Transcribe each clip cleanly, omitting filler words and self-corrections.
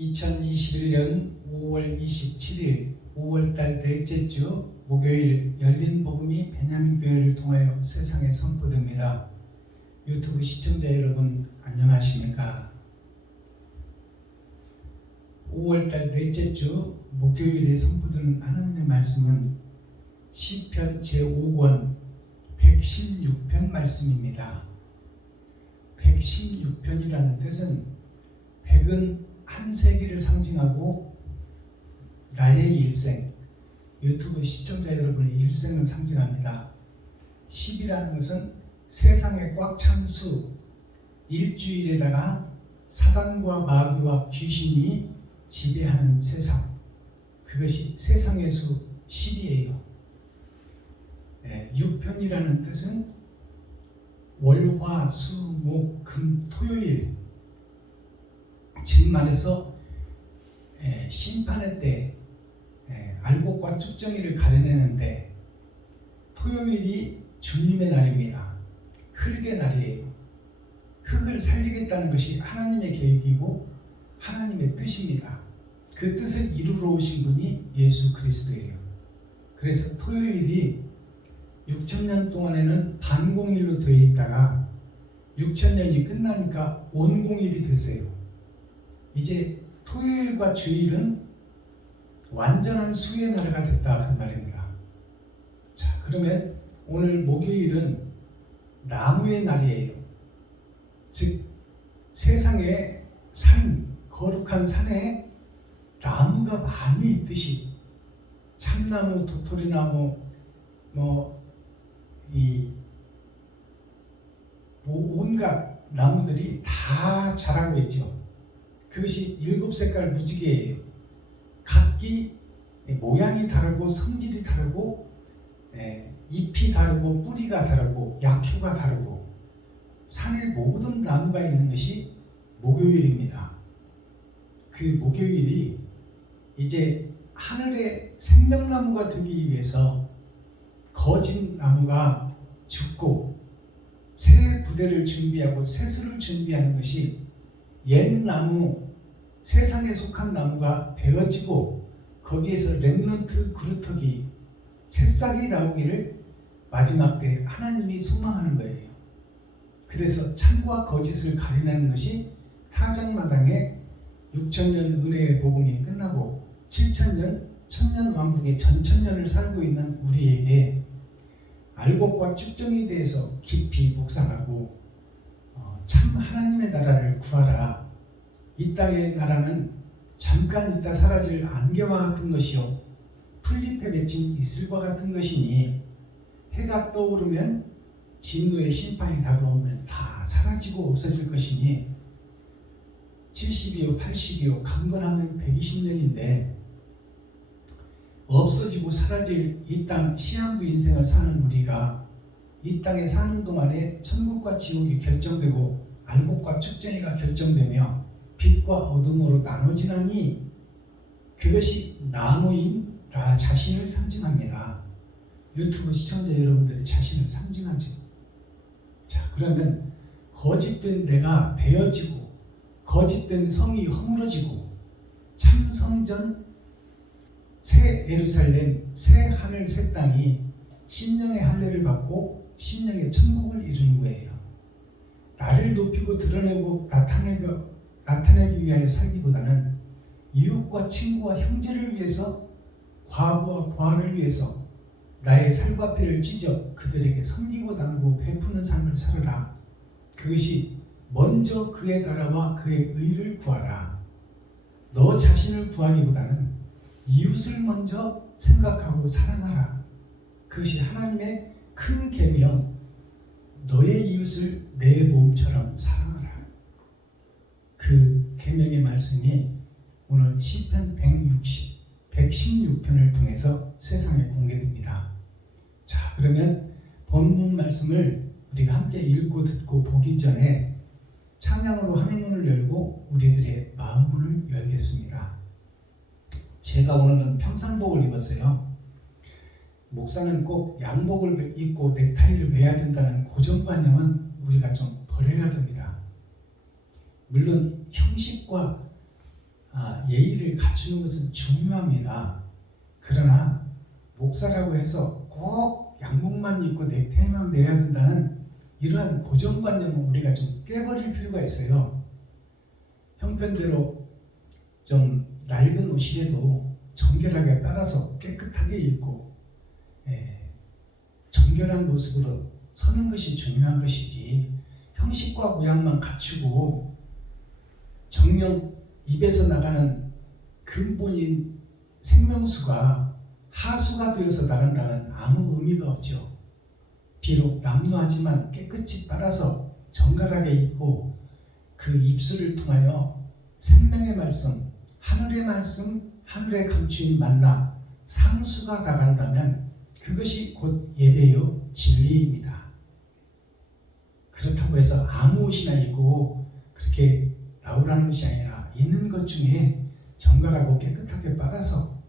2021년 5월 27일 5월달 넷째 주 목요일 열린 복음이 베냐민 교회를 통하여 세상에 선포됩니다. 유튜브 시청자 여러분 안녕하십니까? 5월달 넷째 주 목요일에 선포되는 하나님의 말씀은 시편 제5권 116편 말씀입니다. 116편이라는 뜻은 100은 한 세기를 상징하고 나의 일생, 유튜브 시청자 여러분의 일생을 상징합니다. 10이라는 것은 세상에 꽉 찬 수, 일주일에다가 사단과 마귀와 귀신이 지배하는 세상, 그것이 세상의 수 10이에요. 6편이라는 뜻은 월, 화, 수, 목, 금, 토요일, 즉 말해서 심판의 때 알곡과 쭉정이를 가려내는데 토요일이 주님의 날입니다. 흙의 날이에요. 흙을 살리겠다는 것이 하나님의 계획이고 하나님의 뜻입니다. 그 뜻을 이루러 오신 분이 예수 그리스도예요. 그래서 토요일이 6,000년 동안에는 반공일로 되어 있다가 6,000년이 끝나니까 온공일이 됐어요. 이제 토요일과 주일은 완전한 수의 나라가 됐다 그 말입니다. 자, 그러면 오늘 목요일은 나무의 날이에요. 즉 세상에 산, 거룩한 산에 나무가 많이 있듯이 참나무, 도토리나무, 온갖 나무들이 다 자라고 있죠. 그것이 7색깔 무지개예요. 각기 모양이 다르고 성질이 다르고 잎이 다르고 뿌리가 다르고 약효가 다르고 산에 모든 나무가 있는 것이 목요일입니다. 그 목요일이 이제 하늘의 생명나무가 되기 위해서 거진 나무가 죽고 새 부대를 준비하고 새수를 준비하는 것이 옛 나무, 세상에 속한 나무가 베어지고 거기에서 렘넌트 그루터기, 새싹이 나오기를 마지막 때 하나님이 소망하는 거예요. 그래서 참과 거짓을 가려내는 것이 타작마당에 6,000년 은혜의 복음이 끝나고 7,000년, 천년 왕국의 전천년을 살고 있는 우리에게 알곡과 쭉정이에 대해서 깊이 묵상하고 참 하나님의 나라를 구하라. 이 땅의 나라는 잠깐 있다 사라질 안개와 같은 것이요 풀잎에 맺힌 이슬과 같은 것이니 해가 떠오르면 진노의 심판이 다가오면 다 사라지고 없어질 것이니 70이요 80이요 강건하면 120년인데 없어지고 사라질 이 땅 시한부 인생을 사는 우리가 이 땅에 사는 동안에 천국과 지옥이 결정되고 알곡과 축전이가 결정되며 빛과 어둠으로 나눠지나니 그것이 나무인 나 자신을 상징합니다. 유튜브 시청자 여러분들의 자신을 상징하죠. 자, 그러면 거짓된 내가 베어지고 거짓된 성이 허물어지고 참 성전 새 예루살렘 새 하늘 새 땅이 심령의 할례를 받고 심령의 천국을 이루는 거예요. 나를 높이고 드러내고 나타내기 위하여 살기보다는 이웃과 친구와 형제를 위해서 과부와 과를 위해서 나의 살과 피를 찢어 그들에게 섬기고 나누고 베푸는 삶을 살아라. 그것이 먼저 그의 나라와 그의 의를 구하라. 너 자신을 구하기보다는 이웃을 먼저 생각하고 사랑하라. 그것이 하나님의 큰 계명, 너의 이웃을 내 몸처럼 사랑하라. 그 계명의 말씀이 오늘 시편 116편을 통해서 세상에 공개됩니다. 자, 그러면 본문 말씀을 우리가 함께 읽고 듣고 보기 전에 찬양으로 하늘문을 열고 우리들의 마음문을 열겠습니다. 제가 오늘은 평상복을 입었어요. 목사는 꼭 양복을 입고 넥타이를 매야 된다는 고정관념은 우리가 좀 버려야 됩니다. 물론 형식과 예의를 갖추는 것은 중요합니다. 그러나 목사라고 해서 꼭 양복만 입고 넥타이만 매야 된다는 이러한 고정관념은 우리가 좀 깨버릴 필요가 있어요. 형편대로 좀 낡은 옷이라도 정결하게 빨아서 깨끗하게 입고 정결한 모습으로 서는 것이 중요한 것이지, 형식과 모양만 갖추고 정녕 입에서 나가는 근본인 생명수가 하수가 되어서 나간다면 아무 의미가 없죠. 비록 남루하지만 깨끗이 빨아서 정갈하게 입고 그 입술을 통하여 생명의 말씀, 하늘의 말씀, 하늘의 감추인 만나 상수가 나간다면 그것이 곧 예배요 진리입니다. 그렇다고 해서 아무 옷이나 입고 그렇게 나오라는 것이 아니라 있는 것 중에 정갈하고 깨끗하게 빨아서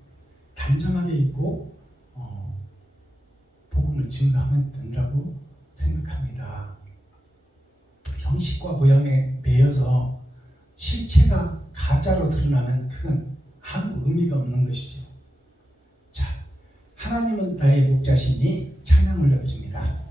단정하게 입고 복음을 증거하면 된다고 생각합니다. 형식과 모양에 매여서 실체가 가짜로 드러나면 그건 아무 의미가 없는 것이죠. 자, 하나님은 나의 목자시니 찬양 올려드립니다.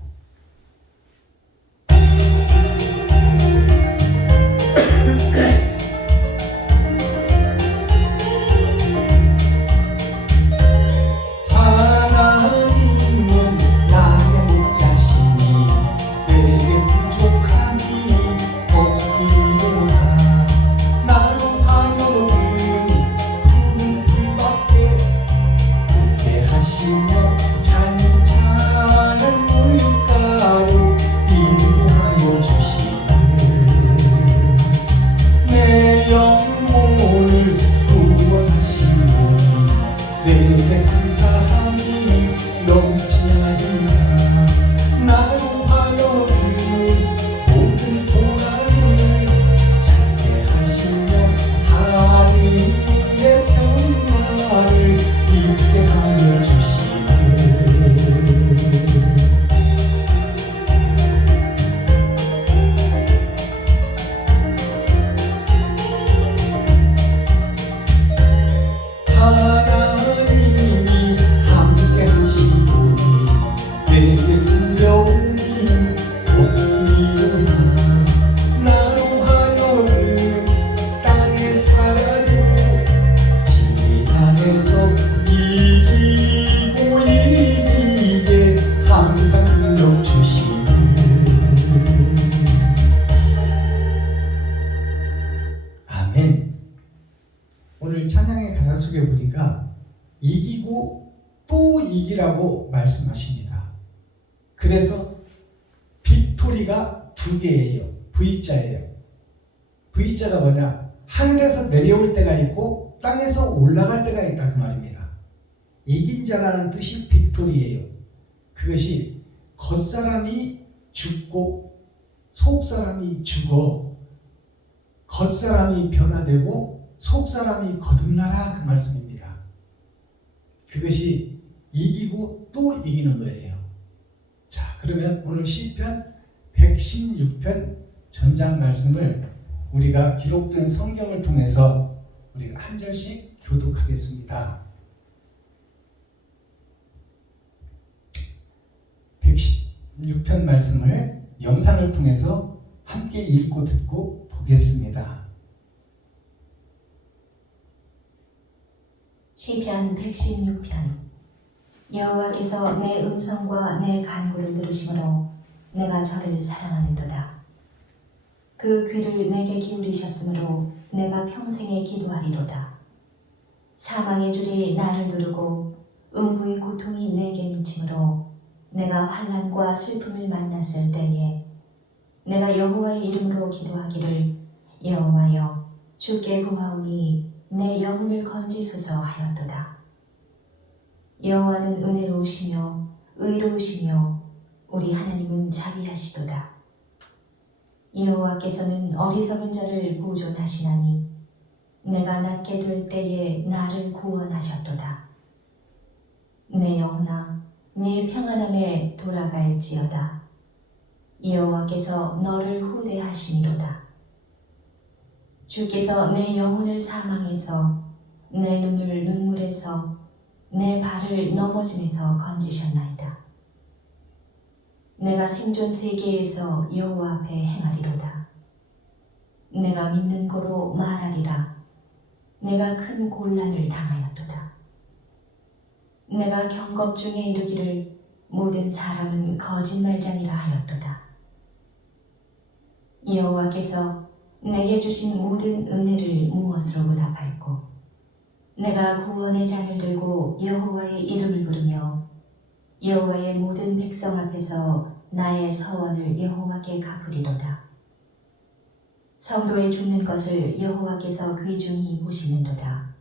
오늘 찬양의 가사 속에 보니까 이기고 또 이기라고 말씀하십니다. 그래서 빅토리가 두 개예요. V자예요. V자가 뭐냐? 하늘에서 내려올 때가 있고 땅에서 올라갈 때가 있다, 그 말입니다. 이긴 자라는 뜻이 빅토리예요. 그것이 겉사람이 죽고 속사람이 죽어 겉사람이 변화되고 속사람이 거듭나라, 그 말씀입니다. 그것이 이기고 또 이기는 거예요. 자, 그러면 오늘 시편 116편 전장 말씀을 우리가 기록된 성경을 통해서 우리가 한 절씩 교독하겠습니다. 116편 말씀을 영상을 통해서 함께 읽고 듣고 보겠습니다. 시편 116편. 여호와께서 내 음성과 내 간구를 들으심으로 내가 저를 사랑하는도다. 그 귀를 내게 기울이셨으므로 내가 평생에 기도하리로다. 사망의 줄이 나를 누르고 음부의 고통이 내게 미치므로 내가 환난과 슬픔을 만났을 때에 내가 여호와의 이름으로 기도하기를 여호와여 주께 구하오니 내 영혼을 건지소서 하였도다. 여호와는 은혜로우시며 의로우시며 우리 하나님은 자비하시도다. 여호와께서는 어리석은 자를 보존하시나니 내가 낫게 될 때에 나를 구원하셨도다. 내 영혼아 네 평안함에 돌아갈지어다. 여호와께서 너를 후대하시니로다. 주께서 내 영혼을 사망에서, 내 눈을 눈물에서, 내 발을 넘어짐에서 건지셨나이다. 내가 생존 세계에서 여호와 앞에 행하리로다. 내가 믿는 고로 말하리라. 내가 큰 곤란을 당하였도다. 내가 경겁 중에 이르기를 모든 사람은 거짓말장이라 하였도다. 여호와께서 내게 주신 모든 은혜를 무엇으로 보답할꼬? 내가 구원의 잔을 들고 여호와의 이름을 부르며 여호와의 모든 백성 앞에서 나의 서원을 여호와께 갚으리로다. 성도의 죽는 것을 여호와께서 귀중히 보시는도다.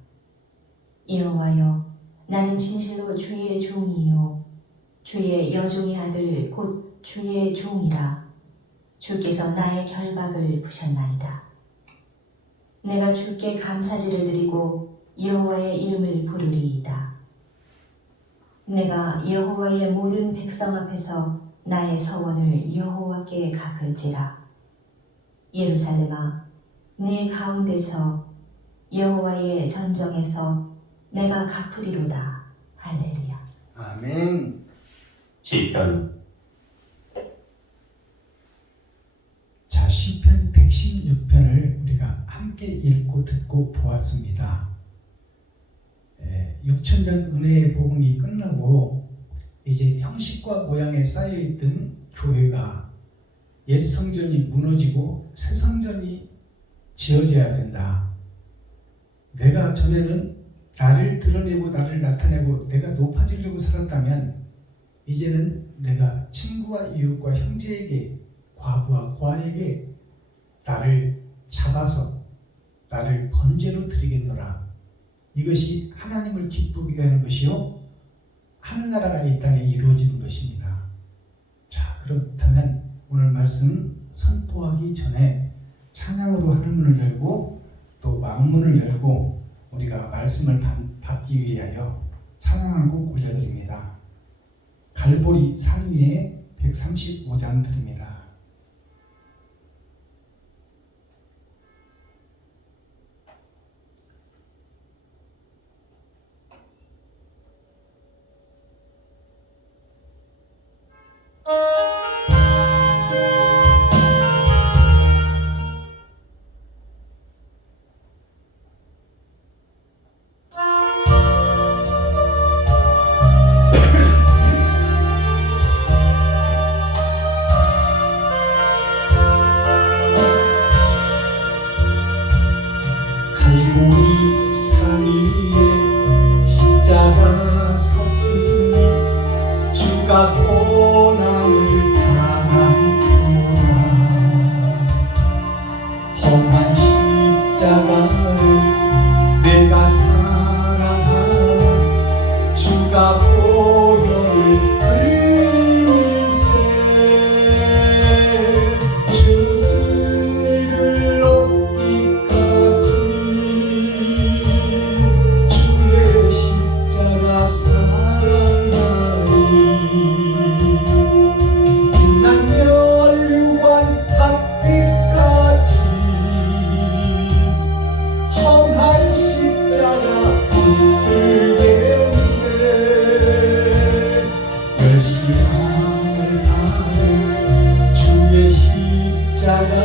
여호와여, 나는 진실로 주의 종이요 주의 여종의 아들 곧 주의 종이라. 주께서 나의 결박을 푸셨나이다. 내가 주께 감사제를 드리고 여호와의 이름을 부르리이다. 내가 여호와의 모든 백성 앞에서 나의 서원을 여호와께 갚을지라. 예루살렘아, 네 가운데서 여호와의 전정에서 내가 갚으리로다. 할렐루야. 아멘. 시편 자, 시편 116편을 우리가 함께 읽고 듣고 보았습니다. 6,000년 은혜의 복음이 끝나고 이제 형식과 모양에 쌓여있던 교회가 옛 성전이 무너지고 새 성전이 지어져야 된다. 내가 전에는 나를 드러내고 나를 나타내고 내가 높아지려고 살았다면 이제는 내가 친구와 이웃과 형제에게, 과부와 고아에게 나를 잡아서 나를 번제로 드리겠노라. 이것이 하나님을 기쁘게 하는 것이요 하늘나라가 이 땅에 이루어지는 것입니다. 자, 그렇다면 오늘 말씀 선포하기 전에 찬양으로 하늘문을 열고 또 마음문을 열고 우리가 말씀을 받기 위하여 찬양을 꼭 올려드립니다. 갈보리 산 위에 135장 드립니다. 갈보리 산 위에 십자가 섰으니 주가 고난을 당함이로라. 험한 십자가를 내가 사랑하면 주가 보혈을 흘리세. 주 승리를 얻기까지 주의 십자가 사랑하리. 빛난 멸관 닿기까지 험한 십자가 붙들겠네. 열심함을 다해 주의 십자가에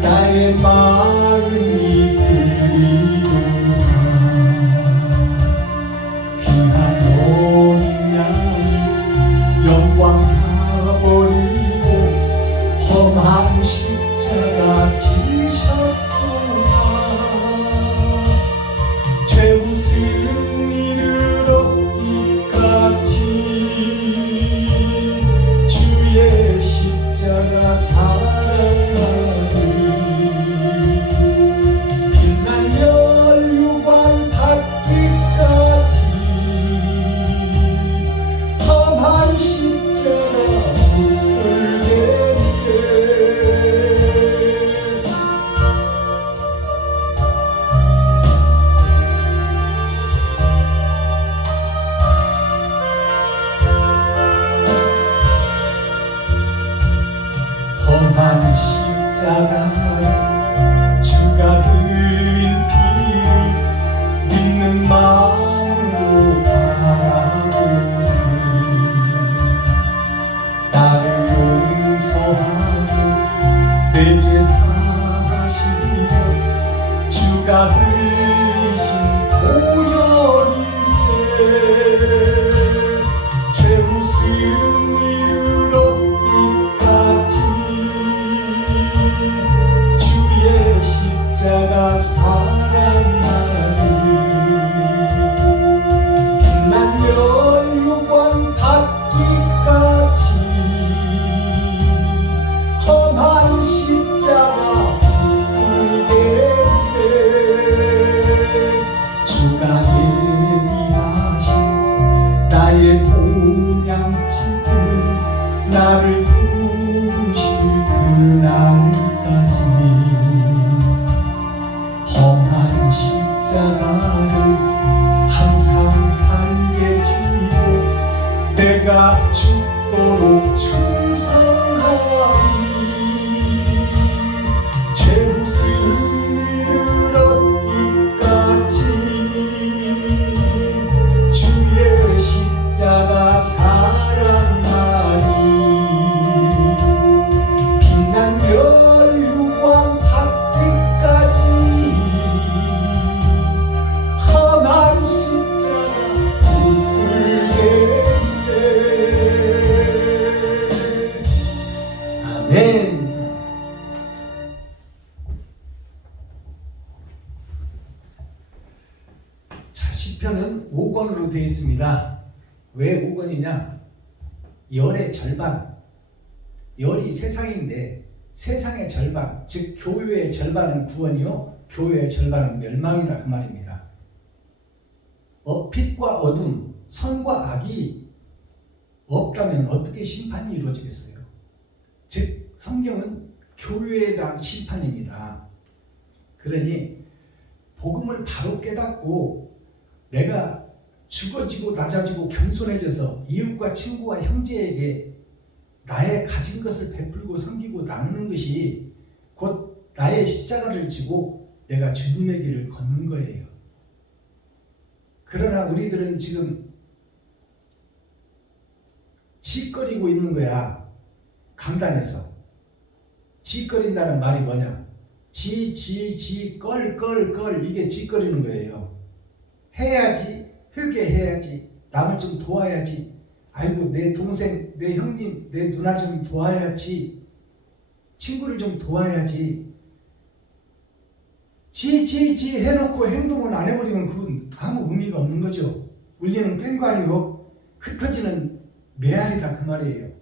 나의 마음이 끌리도다. 귀한 어린 양이 영광 다 버리고 험한 십자가 지셨구나. 죄우 승리를 얻기까지 주의 십자가 사랑하리. 흘리신 오열일세 죄 무슨 이르렀기까지 주의 십자가 사랑하니 빛난 멸류관 받기까지 험한 십자가 주가 예비하신 나의 본향집을 나를 부르실 그날까지 험한 십자가를 항상 당겨지고 내가 죽도록 충성하리 죄 무슨 이르렀기까지 주의 십자가 사랑하니 빛난 멸류관 받기까지 험한 십자가 붙들겠네. 아멘. 자, 시편은 5권으로 되어 있습니다. 왜 5권이냐? 열의 절반, 열이 세상인데 세상의 절반, 즉 교회의 절반은 구원이요 교회의 절반은 멸망이다 그 말입니다. 빛과 어둠, 선과 악이 없다면 어떻게 심판이 이루어지겠어요? 즉 성경은 교회에 대한 심판입니다. 그러니 복음을 바로 깨닫고 내가 죽어지고 낮아지고 겸손해져서 이웃과 친구와 형제에게 나의 가진 것을 베풀고 섬기고 나누는 것이 곧 나의 십자가를 지고 내가 주님의 길을 걷는 거예요. 그러나 우리들은 지금 짓거리고 있는 거야. 강단에서 짓거린다는 말이 뭐냐? 껄 이게 짓거리는 거예요. 해야지, 회개해야지, 남을 좀 도와야지, 아이고 내 동생, 내 형님, 내 누나 좀 도와야지, 친구를 좀 도와야지. 해놓고 행동을 안 해버리면 그건 아무 의미가 없는 거죠. 울리는 꽹과리요 흩어지는 메아리다 그 말이에요.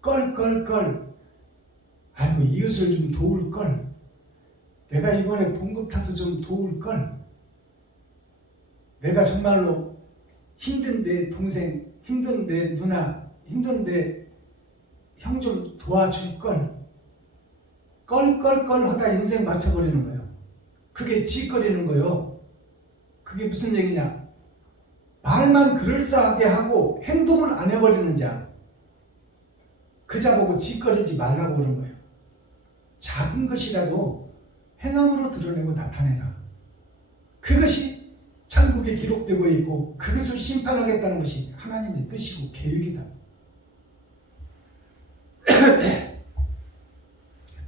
껄 아이고 이웃을 좀 도울걸, 내가 이번에 봉급 타서 좀 도울걸, 내가 정말로 힘든 내 동생, 힘든 내 누나, 힘든 내 형 좀 도와줄걸. 껄 하다 인생 맞춰버리는 거예요. 그게 짓거리는 거예요. 그게 무슨 얘기냐? 말만 그럴싸하게 하고 행동을 안 해버리는 자, 그 자 보고 짓거리지 말라고 그런 거예요. 작은 것이라도 행함으로 드러내고 나타내라. 그것이 천국에 기록되고 있고 그것을 심판하겠다는 것이 하나님의 뜻이고 계획이다.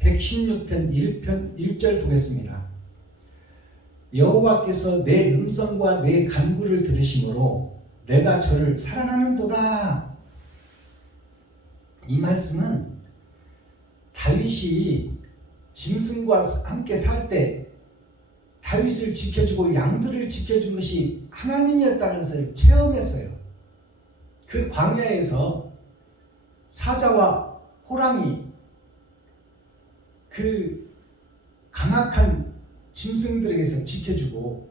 116편 1절 보겠습니다. 여호와께서 내 음성과 내 간구를 들으심으로 내가 저를 사랑하는도다. 이 말씀은 다윗이 짐승과 함께 살 때 다윗을 지켜주고 양들을 지켜준 것이 하나님이었다는 것을 체험했어요. 그 광야에서 사자와 호랑이, 그 강악한 짐승들에게서 지켜주고,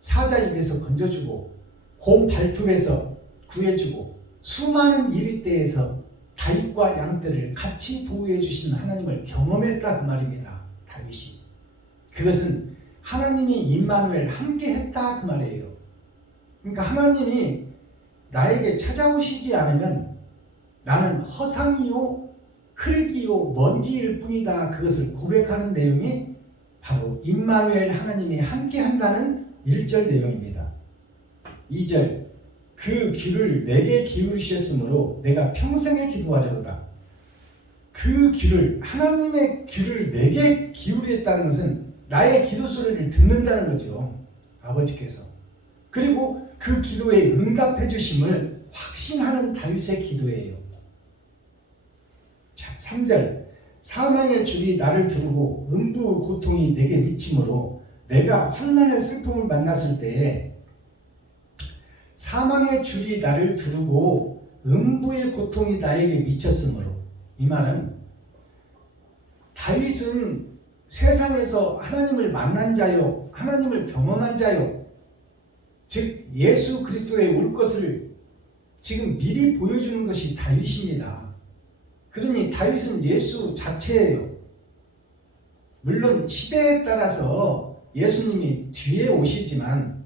사자 입에서 건져주고, 곰 발톱에서 구해주고, 수많은 이리떼에서 다윗과 양떼를 같이 보호해 주신 하나님을 경험했다 그 말입니다. 다윗이. 그것은 하나님이 임마누엘 함께 했다 그 말이에요. 그러니까 하나님이 나에게 찾아오시지 않으면 나는 허상이요 흙이요 먼지일 뿐이다, 그것을 고백하는 내용이 바로 임마누엘 하나님이 함께 한다는 1절 내용입니다. 2절, 그 귀를 내게 기울이셨으므로 내가 평생에 기도하려다. 그 귀를, 하나님의 귀를 내게 기울였다는 것은 나의 기도 소리를 듣는다는 거죠. 아버지께서. 그리고 그 기도에 응답해 주심을 확신하는 다윗의 기도예요. 자, 3절. 사망의 줄이 나를 두르고 음부 고통이 내게 미치므로 내가 환난의 슬픔을 만났을 때에 사망의 줄이 나를 두르고 음부의 고통이 나에게 미쳤으므로, 이 말은 다윗은 세상에서 하나님을 만난 자요, 하나님을 경험한 자요, 즉 예수 그리스도의 올 것을 지금 미리 보여주는 것이 다윗입니다. 그러니 다윗은 예수 자체예요. 물론 시대에 따라서 예수님이 뒤에 오시지만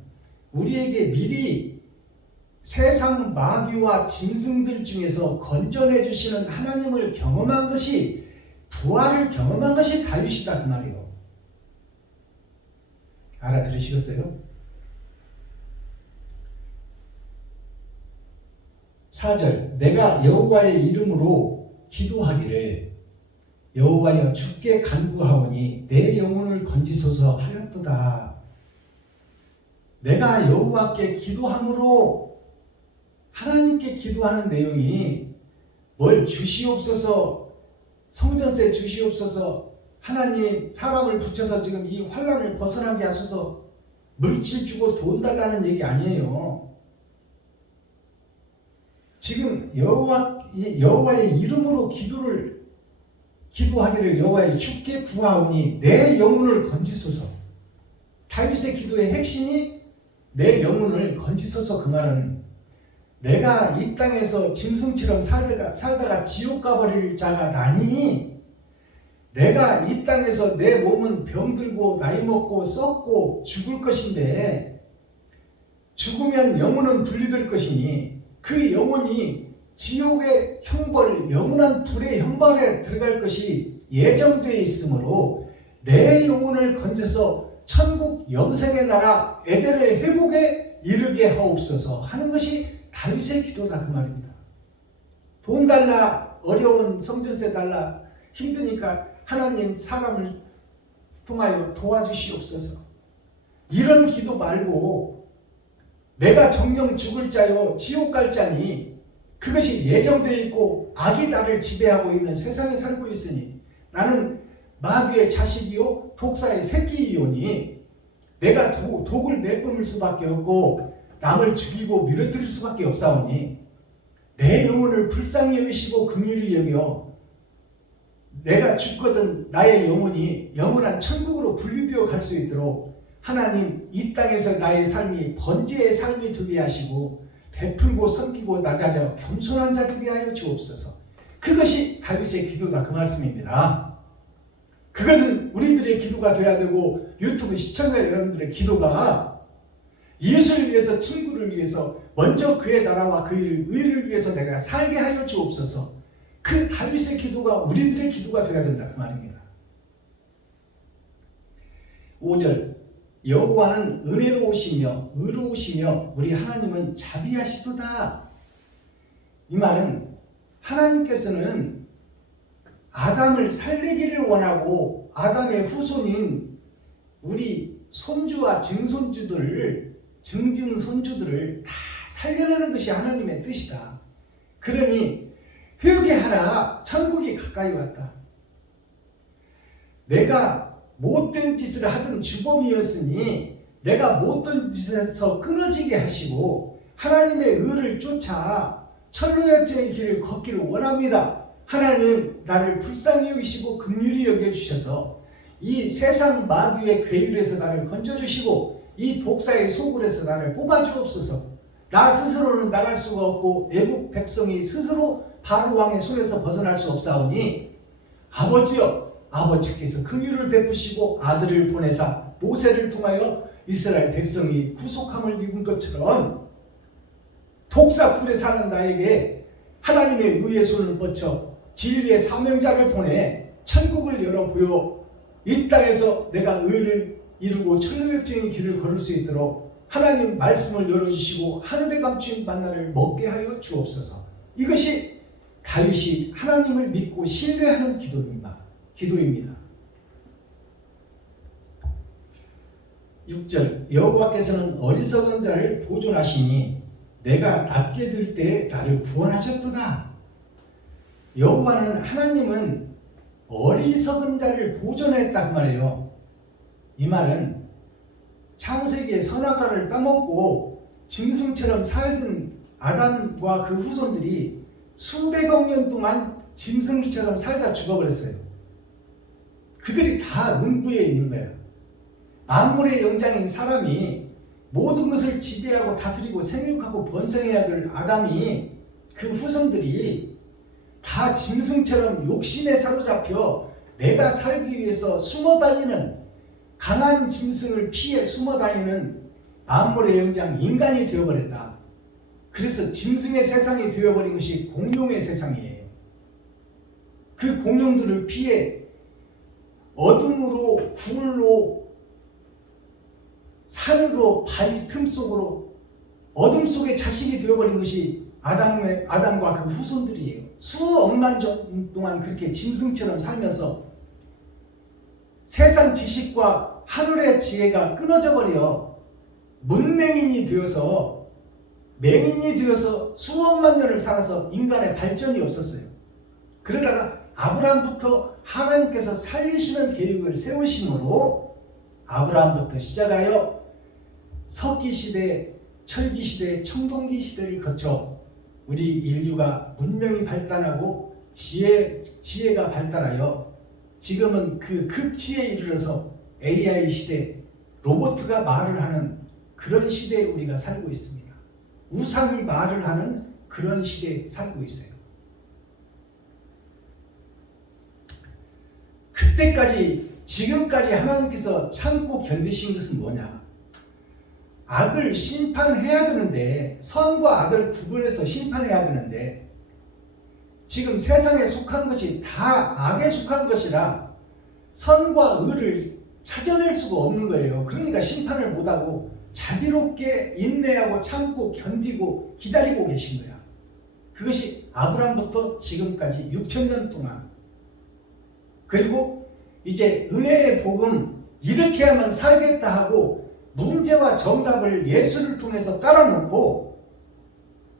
우리에게 미리 세상 마귀와 짐승들 중에서 건져내 주시는 하나님을 경험한 것이, 부활을 경험한 것이 다윗이다 그 말이에요. 알아들으시겠어요? 4절. 내가 여호와의 이름으로 기도하기를 여호와여 주께 간구하오니 내 영혼을 건지소서 하였도다. 내가 여호와께 기도함으로, 하나님께 기도하는 내용이 뭘 주시옵소서, 성전세 주시옵소서, 하나님 사람을 붙여서 지금 이 환난을 벗어나게 하소서, 물질 주고 돈 달라는 얘기 아니에요. 지금 여호와의 이름으로 기도하기를 여호와의 주께 구하오니 내 영혼을 건지소서. 다윗의 기도의 핵심이 내 영혼을 건지소서. 그 말은 내가 이 땅에서 짐승처럼 살다가 지옥 가버릴 자가 나니, 내가 이 땅에서 내 몸은 병들고 나이 먹고 썩고 죽을 것인데, 죽으면 영혼은 분리될 것이니 그 영혼이 지옥의 형벌, 영원한 불의 형벌에 들어갈 것이 예정되어 있으므로 내 영혼을 건져서 천국 영생의 나라 에델의 회복에 이르게 하옵소서 하는 것이 다윗의 기도다 그 말입니다. 돈 달라, 어려운 성전세 달라, 힘드니까 하나님 사람을 통하여 도와주시옵소서. 이런 기도 말고 내가 정령 죽을 자요 지옥 갈 자니 그것이 예정되어 있고 악이 나를 지배하고 있는 세상에 살고 있으니 나는 마귀의 자식이요 독사의 새끼이오니 내가 독을 내뿜을 수밖에 없고 남을 죽이고 밀어뜨릴 수밖에 없사오니 내 영혼을 불쌍히 여기시고 긍휼히 여겨 내가 죽거든 나의 영혼이 영원한 천국으로 분리되어 갈 수 있도록 하나님 이 땅에서 나의 삶이 번제의 삶이 되게 하시고 베풀고 섬기고 낮아져 겸손한 자 되게 하여 주옵소서. 그것이 다윗의 기도다 그 말씀입니다. 그것은 우리들의 기도가 돼야 되고 유튜브 시청자 여러분들의 기도가 이웃을 위해서, 친구를 위해서, 먼저 그의 나라와 그의 의를 위해서 내가 살게 하여 주옵소서. 그 다윗의 기도가 우리들의 기도가 되어야 된다 그 말입니다. 5절. 여호와는 은혜로우시며 의로우시며 우리 하나님은 자비하시도다. 이 말은 하나님께서는 아담을 살리기를 원하고 아담의 후손인 우리 손주와 증손주들을, 증증손주들을 다 살려내는 것이 하나님의 뜻이다. 그러니 회개하라, 천국이 가까이 왔다. 내가 못된 짓을 하던 주범이었으니 내가 못된 짓에서 끊어지게 하시고 하나님의 의를 쫓아 천루역정의 길을 걷기를 원합니다. 하나님 나를 불쌍히 여기시고 긍휼히 여겨주셔서 이 세상 마귀의 괴율에서 나를 건져주시고 이 독사의 소굴에서 나를 뽑아주옵소서. 나 스스로는 나갈 수가 없고 애국 백성이 스스로 바로 왕의 손에서 벗어날 수 없사오니 아버지여, 아버지께서 긍휼을 베푸시고 아들을 보내사 모세를 통하여 이스라엘 백성이 구속함을 입은 것처럼 독사풀에 사는 나에게 하나님의 의의 손을 뻗쳐 진리의 사명자를 보내 천국을 열어 보여 이 땅에서 내가 의를 이루고 천루역정의 길을 걸을 수 있도록 하나님 말씀을 열어주시고 하늘에 감추인 만나를 먹게 하여 주옵소서. 이것이 다윗이 하나님을 믿고 신뢰하는 기도입니다. 6절 여호와께서는 어리석은 자를 보존하시니 내가 낮게 들 때에 나를 구원하셨도다. 여호와는 하나님은 어리석은 자를 보존했다 그 말이에요. 이 말은 창세기에 선악과를 따먹고 짐승처럼 살던 아담과 그 후손들이 수백억 년 동안 짐승처럼 살다 죽어버렸어요. 그들이 다 음부에 있는 거예요. 만물의 영장인 사람이 모든 것을 지배하고 다스리고 생육하고 번성해야 될 아담이 그 후손들이 다 짐승처럼 욕심에 사로잡혀 내가 살기 위해서 숨어다니는 강한 짐승을 피해 숨어다니는 만물의 영장 인간이 되어버렸다. 그래서 짐승의 세상이 되어버린 것이 공룡의 세상이에요. 그 공룡들을 피해 어둠으로 굴로 산으로 바위 틈 속으로 어둠 속의 자식이 되어버린 것이 아담과 그 후손들이에요. 수억만 년 동안 그렇게 짐승처럼 살면서 세상 지식과 하늘의 지혜가 끊어져 버려 문맹인이 되어서 맹인이 되어서 수억만 년을 살아서 인간의 발전이 없었어요. 그러다가 아브라함부터 하나님께서 살리시는 계획을 세우심으로 아브라함부터 시작하여 석기시대, 철기시대, 청동기시대를 거쳐 우리 인류가 문명이 발달하고 지혜가 발달하여 지금은 그 극치에 이르러서 AI 시대, 로봇가 말을 하는 그런 시대에 우리가 살고 있습니다. 우상이 말을 하는 그런 시대에 살고 있어요. 그때까지 지금까지 하나님께서 참고 견디신 것은 뭐냐? 악을 심판해야 되는데 선과 악을 구분해서 심판해야 되는데 지금 세상에 속한 것이 다 악에 속한 것이라 선과 의를 찾아낼 수가 없는 거예요. 그러니까 심판을 못하고 자비롭게 인내하고 참고 견디고 기다리고 계신 거야. 그것이 아브라함부터 지금까지 6,000년 동안. 그리고 이제 은혜의 복음 이렇게 하면 살겠다 하고 문제와 정답을 예수를 통해서 깔아놓고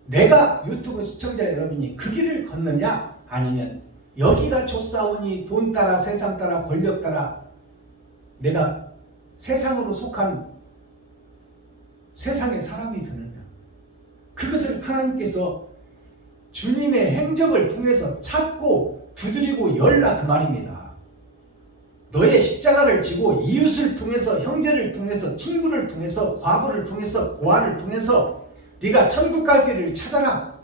내가 유튜브 시청자 여러분이 그 길을 걷느냐 아니면 여기가 좋사오니 돈 따라 세상 따라 권력 따라 내가 세상으로 속한 세상의 사람이 되느냐. 그것을 하나님께서 주님의 행적을 통해서 찾고 두드리고 열라 그 말입니다. 너의 십자가를 지고 이웃을 통해서 형제를 통해서 친구를 통해서 과부를 통해서 고아를 통해서 네가 천국 갈 길을 찾아라.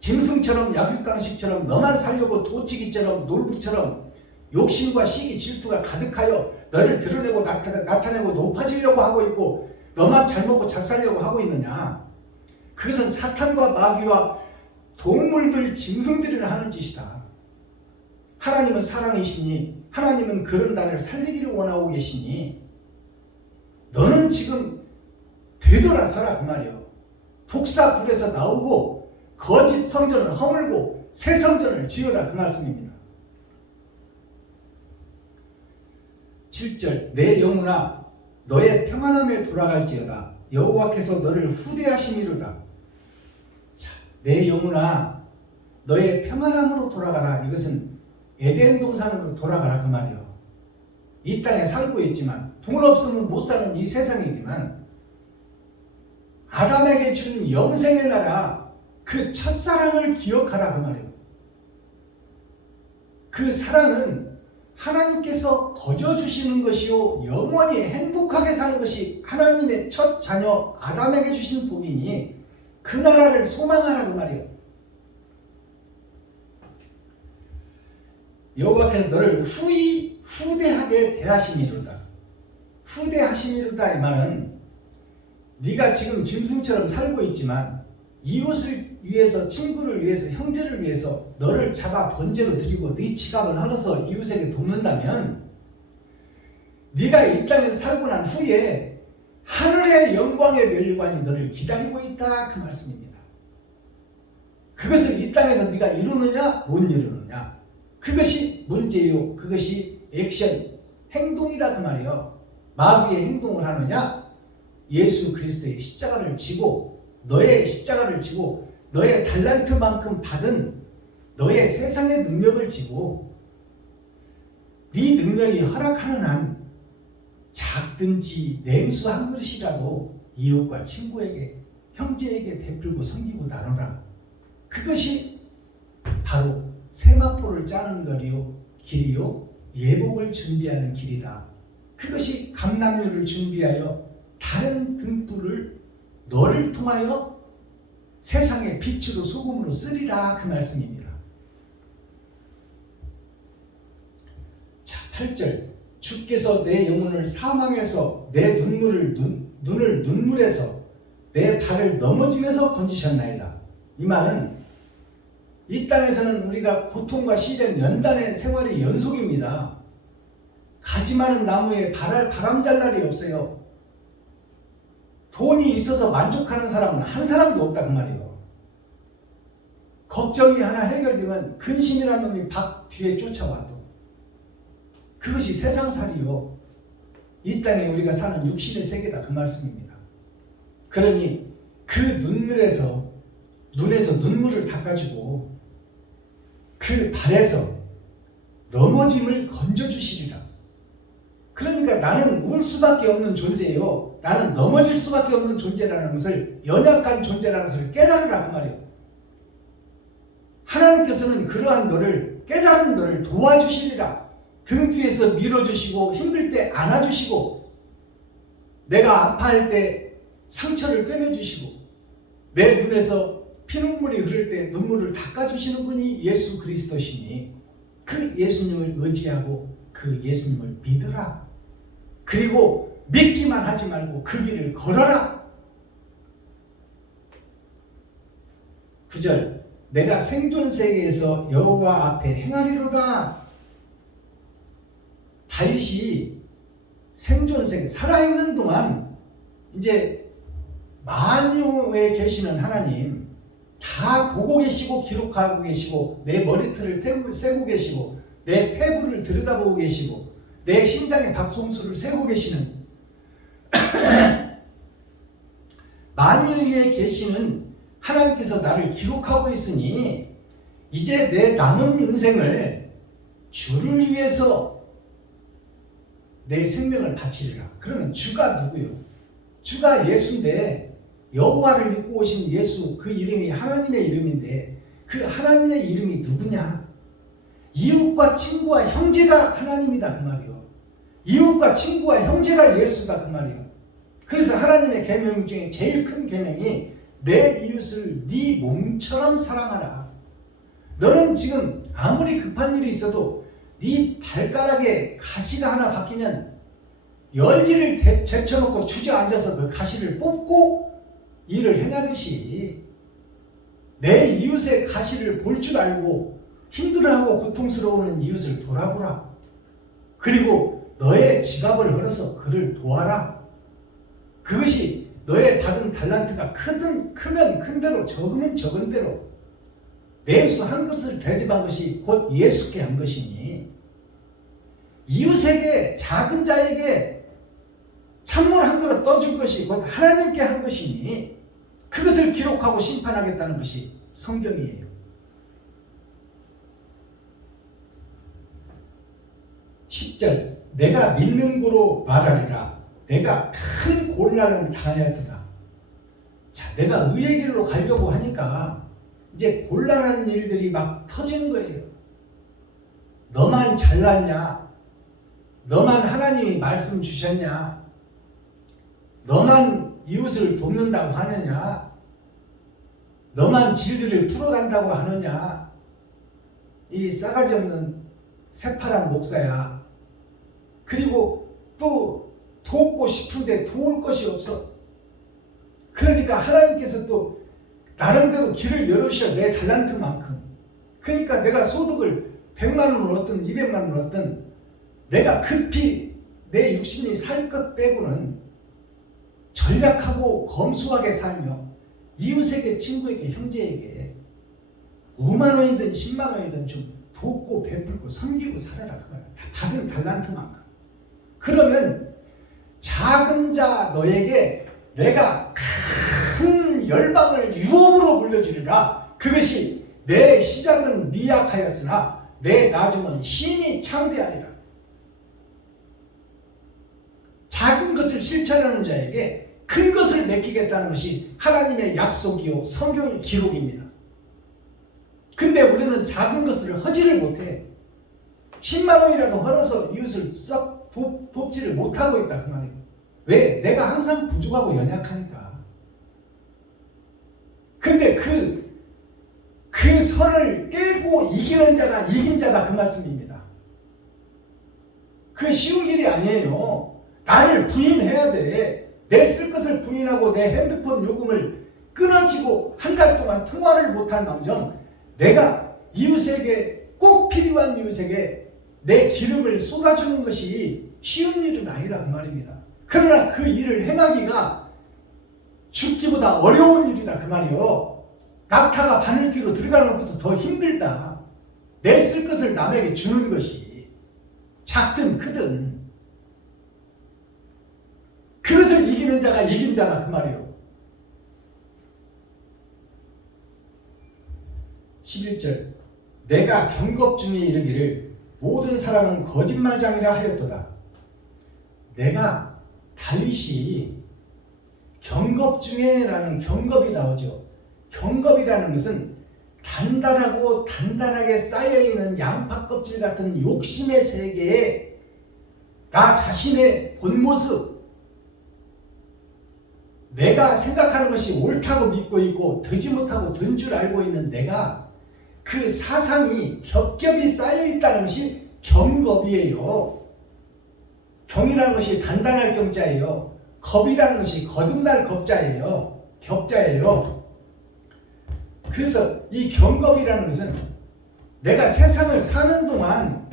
짐승처럼 약육강식처럼 너만 살려고 도치기처럼 놀부처럼 욕심과 시기 질투가 가득하여 너를 드러내고 나타내고 높아지려고 하고 있고 너만 잘 먹고 잘 살려고 하고 있느냐. 그것은 사탄과 마귀와 동물들 짐승들이 하는 짓이다. 하나님은 사랑이시니 하나님은 그런 나를 살리기를 원하고 계시니 너는 지금 되돌아서라 그 말이요. 독사불에서 나오고 거짓 성전을 허물고 새 성전을 지어라 그 말씀입니다. 7절 내 영혼아 너의 평안함에 돌아갈지어다 여호와께서 너를 후대하심이로다. 자, 내 영혼아 너의 평안함으로 돌아가라. 이것은 에덴 동산으로 돌아가라 그 말이요. 이 땅에 살고 있지만 돈 없으면 못 사는 이 세상이지만 아담에게 준 영생의 나라 그 첫사랑을 기억하라 그 말이에요. 그 사랑은 하나님께서 거저주시는 것이요 영원히 행복하게 사는 것이 하나님의 첫 자녀 아담에게 주신 복이니 그 나라를 소망하라 그 말이에요. 여호와께서 너를 후대하게 대하시니로다. 후대하시니로다 이 말은 네가 지금 짐승처럼 살고 있지만 이웃을 위해서 친구를 위해서 형제를 위해서 너를 잡아 번제로 드리고 네 지갑을 헐어서 이웃에게 돕는다면 네가 이 땅에서 살고 난 후에 하늘의 영광의 면류관이 너를 기다리고 있다 그 말씀입니다. 그것을 이 땅에서 네가 이루느냐 못 이루느냐 그것이 문제요. 그것이 액션 행동이다 그 말이에요. 마귀의 행동을 하느냐? 예수 그리스도의 십자가를 지고 너의 십자가를 지고 너의 달란트만큼 받은 너의 세상의 능력을 지고 네 능력이 허락하는 한 작든지 냉수 한 그릇이라도 이웃과 친구에게 형제에게 베풀고 섬기고 나누라. 그것이 바로 세마포를 짜는 길이요 예복을 준비하는 길이다. 그것이 감람류를 준비하여 다른 등불을 너를 통하여 세상의 빛으로 소금으로 쓰리라 그 말씀입니다. 자, 8절 주께서 내 영혼을 사망에서 내 눈을 눈물에서 내 발을 넘어짐에서 건지셨나이다. 이 말은 이 땅에서는 우리가 고통과 시련 연단의 생활의 연속입니다. 가지 많은 나무에 바람 잘 날이 없어요. 돈이 있어서 만족하는 사람은 한 사람도 없다 그 말이에요. 걱정이 하나 해결되면 근심이라는 놈이 박 뒤에 쫓아와도 그것이 세상살이요. 이 땅에 우리가 사는 육신의 세계다 그 말씀입니다. 그러니 그 눈에서 눈물을 닦아주고 그 발에서 넘어짐을 건져주시리라. 그러니까 나는 울 수밖에 없는 존재예요. 나는 넘어질 수밖에 없는 존재라는 것을, 연약한 존재라는 것을 깨달으라 그 말이에요. 하나님께서는 그러한 너를, 깨달은 너를 도와주시리라. 등 뒤에서 밀어주시고 힘들 때 안아주시고 내가 아파할 때 상처를 꿰매주시고 내 눈에서 피눈물이 흐를 때 눈물을 닦아주시는 분이 예수 그리스도시니 그 예수님을 의지하고 그 예수님을 믿으라. 그리고 믿기만 하지 말고 그 길을 걸어라. 9절 내가 생존 세계에서 여호와 앞에 행하리로다. 다윗이 생존 세계 살아있는 동안 이제 만유에 계시는 하나님 다 보고 계시고 기록하고 계시고 내 머리털을 세고 계시고 내 폐부를 들여다보고 계시고 내 심장의 박송수를 세고 계시는 만유에 계시는 하나님께서 나를 기록하고 있으니 이제 내 남은 인생을 주를 위해서 내 생명을 바치리라. 그러면 주가 누구요? 주가 예수인데 여호와를 믿고 오신 예수 그 이름이 하나님의 이름인데 그 하나님의 이름이 누구냐? 이웃과 친구와 형제가 하나님이다 그 말이요. 이웃과 친구와 형제가 예수다 그 말이요. 그래서 하나님의 계명 중에 제일 큰 계명이 내 이웃을 네 몸처럼 사랑하라. 너는 지금 아무리 급한 일이 있어도 네 발가락에 가시가 하나 박히면 열기를 제쳐놓고 주저앉아서 그 가시를 뽑고 일을 행하듯이 내 이웃의 가시를 볼 줄 알고 힘들어하고 고통스러워하는 이웃을 돌아보라. 그리고 너의 지갑을 걸어서 그를 도와라. 그것이 너의 받은 달란트가 크면 큰 대로 적으면 적은 대로 내수 한 것을 대접한 것이 곧 예수께 한 것이니 이웃에게 작은 자에게 찬물 한 그릇 떠준 것이 곧 하나님께 한 것이니 그것을 기록하고 심판하겠다는 것이 성경이에요. (10절) 내가 믿는 고로 말하리라. 내가 큰 곤란을 당하였도다. 자, 내가 의의 길로 가려고 하니까 이제 곤란한 일들이 막 터지는 거예요. 너만 잘났냐? 너만 하나님이 말씀 주셨냐? 너만 이웃을 돕는다고 하느냐? 너만 질들을 풀어간다고 하느냐? 이 싸가지 없는 새파란 목사야. 그리고 또 돕고 싶은데 도울 것이 없어. 그러니까 하나님께서 또 나름대로 길을 열어주셔. 내 달란트만큼. 그러니까 내가 소득을 100만 원을 얻든 200만 원을 얻든 내가 급히 내 육신이 살 것 빼고는 전략하고 검소하게 살며 이웃에게, 친구에게, 형제에게 5만 원이든 10만 원이든 좀 돕고 베풀고 섬기고 살아라 그 말이야. 받은 달란트만큼. 그러면 작은 자 너에게 내가 큰 열방을 유업으로 물려주리라. 그것이 내 시작은 미약하였으나 내 나중은 심히 창대하리라. 작은 것을 실천하는 자에게 큰 것을 맡기겠다는 것이 하나님의 약속이요 성경의 기록입니다. 근데 우리는 작은 것을 하지를 못해. 10만 원이라도 벌어서 이웃을 썩 돕지를 못하고 있다 그 말이에요. 왜? 내가 항상 부족하고 연약하니까. 근데 그 선을 깨고 이기는 자가 이긴 자다 그 말씀입니다. 그 쉬운 길이 아니에요. 나를 부인해야 돼. 내 쓸 것을 부인하고 내 핸드폰 요금을 끊어지고 한 달 동안 통화를 못할 망정 내가 이웃에게 꼭 필요한 이웃에게 내 기름을 쏟아주는 것이 쉬운 일은 아니다 그 말입니다. 그러나 그 일을 행하기가 죽기보다 어려운 일이다 그 말이요. 낙타가 바늘귀로 들어가는 것보다 더 힘들다. 내 쓸 것을 남에게 주는 것이 작든 크든 그것을 이기는 자가 이긴 자다 그 말이요. 11절 내가 경겁 중에 이르기를 모든 사람은 거짓말장이라 하였도다. 내가 다윗이 경겁 중에라는 경겁이 나오죠. 경겁이라는 것은 단단하고 단단하게 쌓여있는 양파 껍질 같은 욕심의 세계에 나 자신의 본 모습, 내가 생각하는 것이 옳다고 믿고 있고 되지 못하고 된 줄 알고 있는 내가 그 사상이 겹겹이 쌓여있다는 것이 경겁이에요. 경이라는 것이 단단할 경자예요. 겁이라는 것이 거듭날 겁자예요. 겹자예요. 그래서 이 경겁이라는 것은 내가 세상을 사는 동안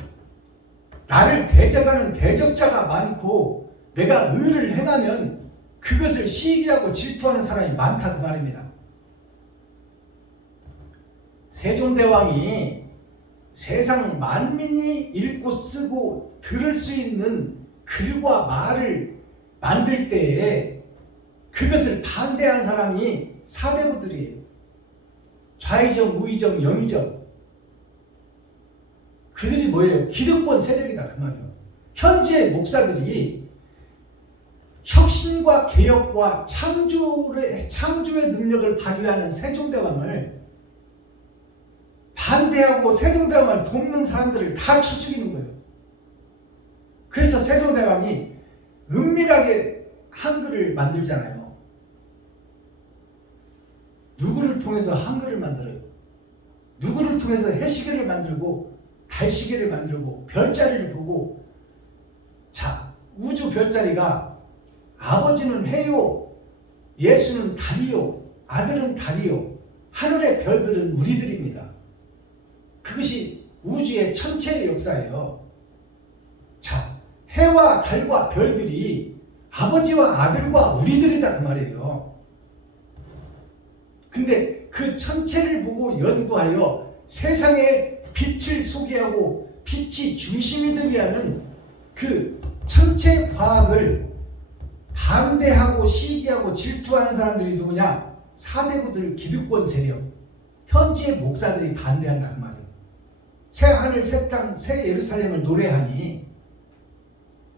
나를 대적하는 대적자가 많고 내가 의를 행하면 그것을 시기하고 질투하는 사람이 많다 그 말입니다. 세종대왕이 세상 만민이 읽고 쓰고 들을 수 있는 글과 말을 만들 때에 그것을 반대한 사람이 사대부들이에요. 좌의정, 우의정, 영의정. 그들이 뭐예요? 기득권 세력이다 그 말이에요. 현재 목사들이 혁신과 개혁과 창조의 능력을 발휘하는 세종대왕을 반대하고 세종대왕을 돕는 사람들을 다 쳐 죽이는 거예요. 그래서 세종대왕이 은밀하게 한글을 만들잖아요. 누구를 통해서 한글을 만들어요? 누구를 통해서 해시계를 만들고 달시계를 만들고 별자리를 보고 자, 우주 별자리가 아버지는 해요, 예수는 달이요, 아들은 달이요, 하늘의 별들은 우리들입니다. 그것이 우주의 전체의 역사예요. 자, 해와 달과 별들이 아버지와 아들과 우리들이다 그 말이에요. 근데 그 전체를 보고 연구하여 세상의 빛을 소개하고 빛이 중심이 되게 하는 그 전체 과학을 반대하고 시기하고 질투하는 사람들이 누구냐? 사대부들, 기득권 세력, 현지의 목사들이 반대한다 그 말이에요. 새 하늘, 새 땅, 새 예루살렘을 노래하니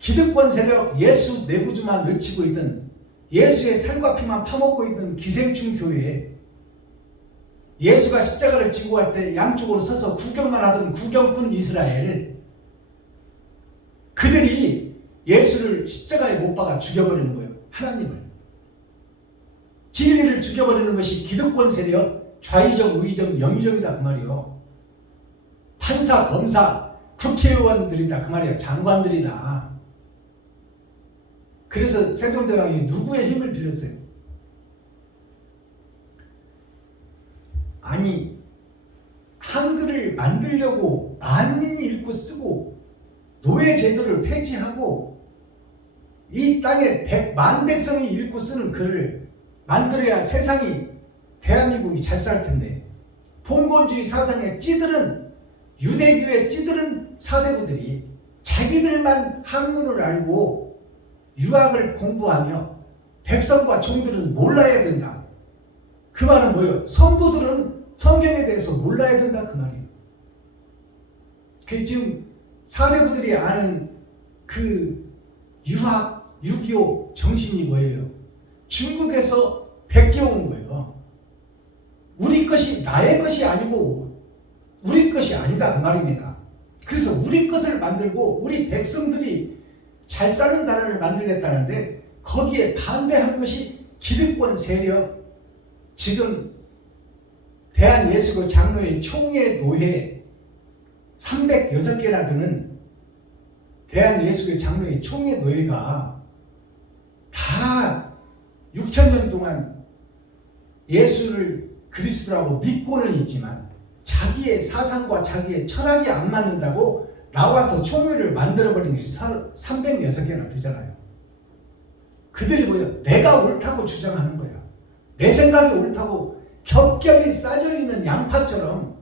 기득권 세력, 예수 내구주만 외치고 있던, 예수의 살과 피만 파먹고 있던 기생충 교회에 예수가 십자가를 지고 갈 때 양쪽으로 서서 구경만 하던 구경꾼 이스라엘, 그들이 예수를 십자가에 못 박아 죽여버리는 거예요. 하나님을. 진리를 죽여버리는 것이 기득권 세력, 좌의정, 우의정, 영의정이다 그 말이에요. 판사, 검사, 국회의원들이다 그 말이에요. 장관들이다. 그래서 세종대왕이 누구의 힘을 빌렸어요? 아니, 한글을 만들려고 만민이 읽고 쓰고 노예 제도를 폐지하고 이 땅에 100만 백성이 읽고 쓰는 글을 만들어야 세상이, 대한민국이 잘 살 텐데, 봉건주의 사상에 찌들은, 유대교에 찌들은 사대부들이 자기들만 학문을 알고 유학을 공부하며 백성과 종들은 몰라야 된다. 그 말은 뭐예요? 성도들은 성경에 대해서 몰라야 된다 그 말이에요. 그 지금 사대부들이 아는 그 유학, 6.25 정신이 뭐예요? 중국에서 베껴온 거예요. 우리 것이 나의 것이 아니고 우리 것이 아니다 그 말입니다. 그래서 우리 것을 만들고 우리 백성들이 잘 사는 나라를 만들겠다는데 거기에 반대하는 것이 기득권 세력, 지금 대한예수교 장로회 총회 노회 306개나 되는 대한예수교 장로회 총회 노회가 다 6,000년 동안 예수를 그리스도라고 믿고는 있지만 자기의 사상과 자기의 철학이 안 맞는다고 나와서 총회를 만들어버린 것이 306개나 되잖아요. 그들이 뭐야? 내가 옳다고 주장하는 거야. 내 생각이 옳다고 겹겹이 쌓여있는 양파처럼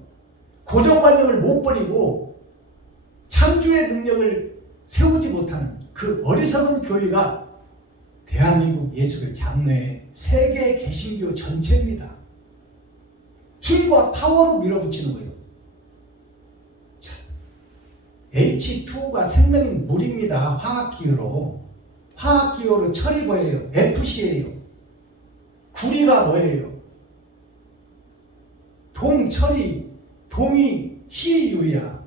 고정관념을 못 버리고 창조의 능력을 세우지 못하는 그 어리석은 교회가 대한민국 예수교 장로회 세계 개신교 전체입니다. 힘과 파워로 밀어붙이는 거예요. 자, H2O가 생명인 물입니다. 화학기호로. 화학기호로 철이 뭐예요? FC예요. 구리가 뭐예요? 동철이, 동이 CU야.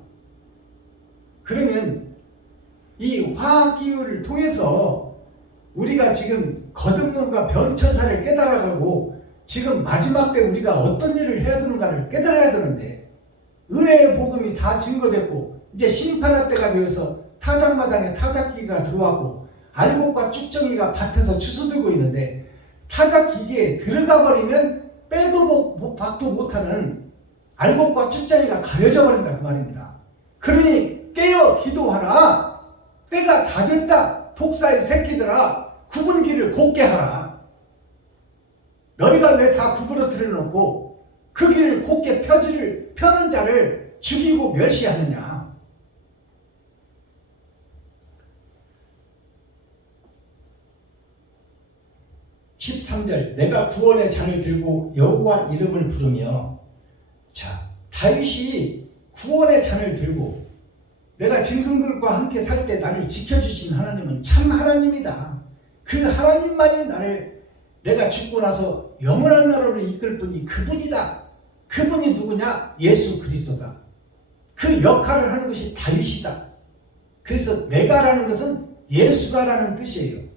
그러면 이 화학기호를 통해서 우리가 지금 거듭론과 변천사를 깨달아가고 지금 마지막 때 우리가 어떤 일을 해야 되는가를 깨달아야 되는데 은혜의 복음이 다 증거됐고 이제 심판할 때가 되어서 타작마당에 타작기가 들어왔고 알곡과 쭉정이가 밭에서 추수들고 있는데 타작기계에 들어가 버리면 빼도 박도 못하는 알곡과 쭉정이가 가려져 버린다 그 말입니다. 그러니 깨어 기도하라. 때가 다 됐다. 독사의 새끼들아 구분기를 곱게 하라. 너희가 왜 다 구부러뜨려 놓고 그 길을 곱게 펴는 자를 죽이고 멸시하느냐. (13절) 내가 구원의 잔을 들고 여호와 이름을 부르며. 자, 다윗이 구원의 잔을 들고 내가 짐승들과 함께 살 때 나를 지켜주신 하나님은 참 하나님이다. 그 하나님만이 나를 내가 죽고 나서 영원한 나라로 이끌 분이 그분이다. 그분이 누구냐? 예수 그리스도다. 그 역할을 하는 것이 다윗이다. 그래서 내가라는 것은 예수가라는 뜻이에요.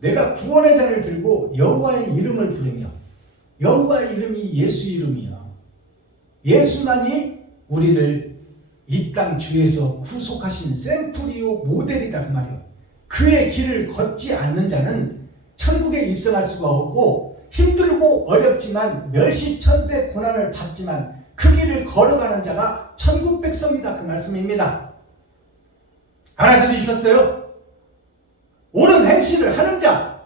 내가 구원의 잔을 들고 여호와의 이름을 부르며. 여호와의 이름이 예수 이름이야. 예수만이 우리를 이 땅 주에서 구속하신 샘플이요 모델이다 그 말이에요. 그의 길을 걷지 않는 자는 천국에 입성할 수가 없고 힘들고 어렵지만 멸시천대 고난을 받지만 그 길을 걸어가는 자가 천국 백성이다 그 말씀입니다. 알아들으셨어요? 옳은 행실을 하는 자.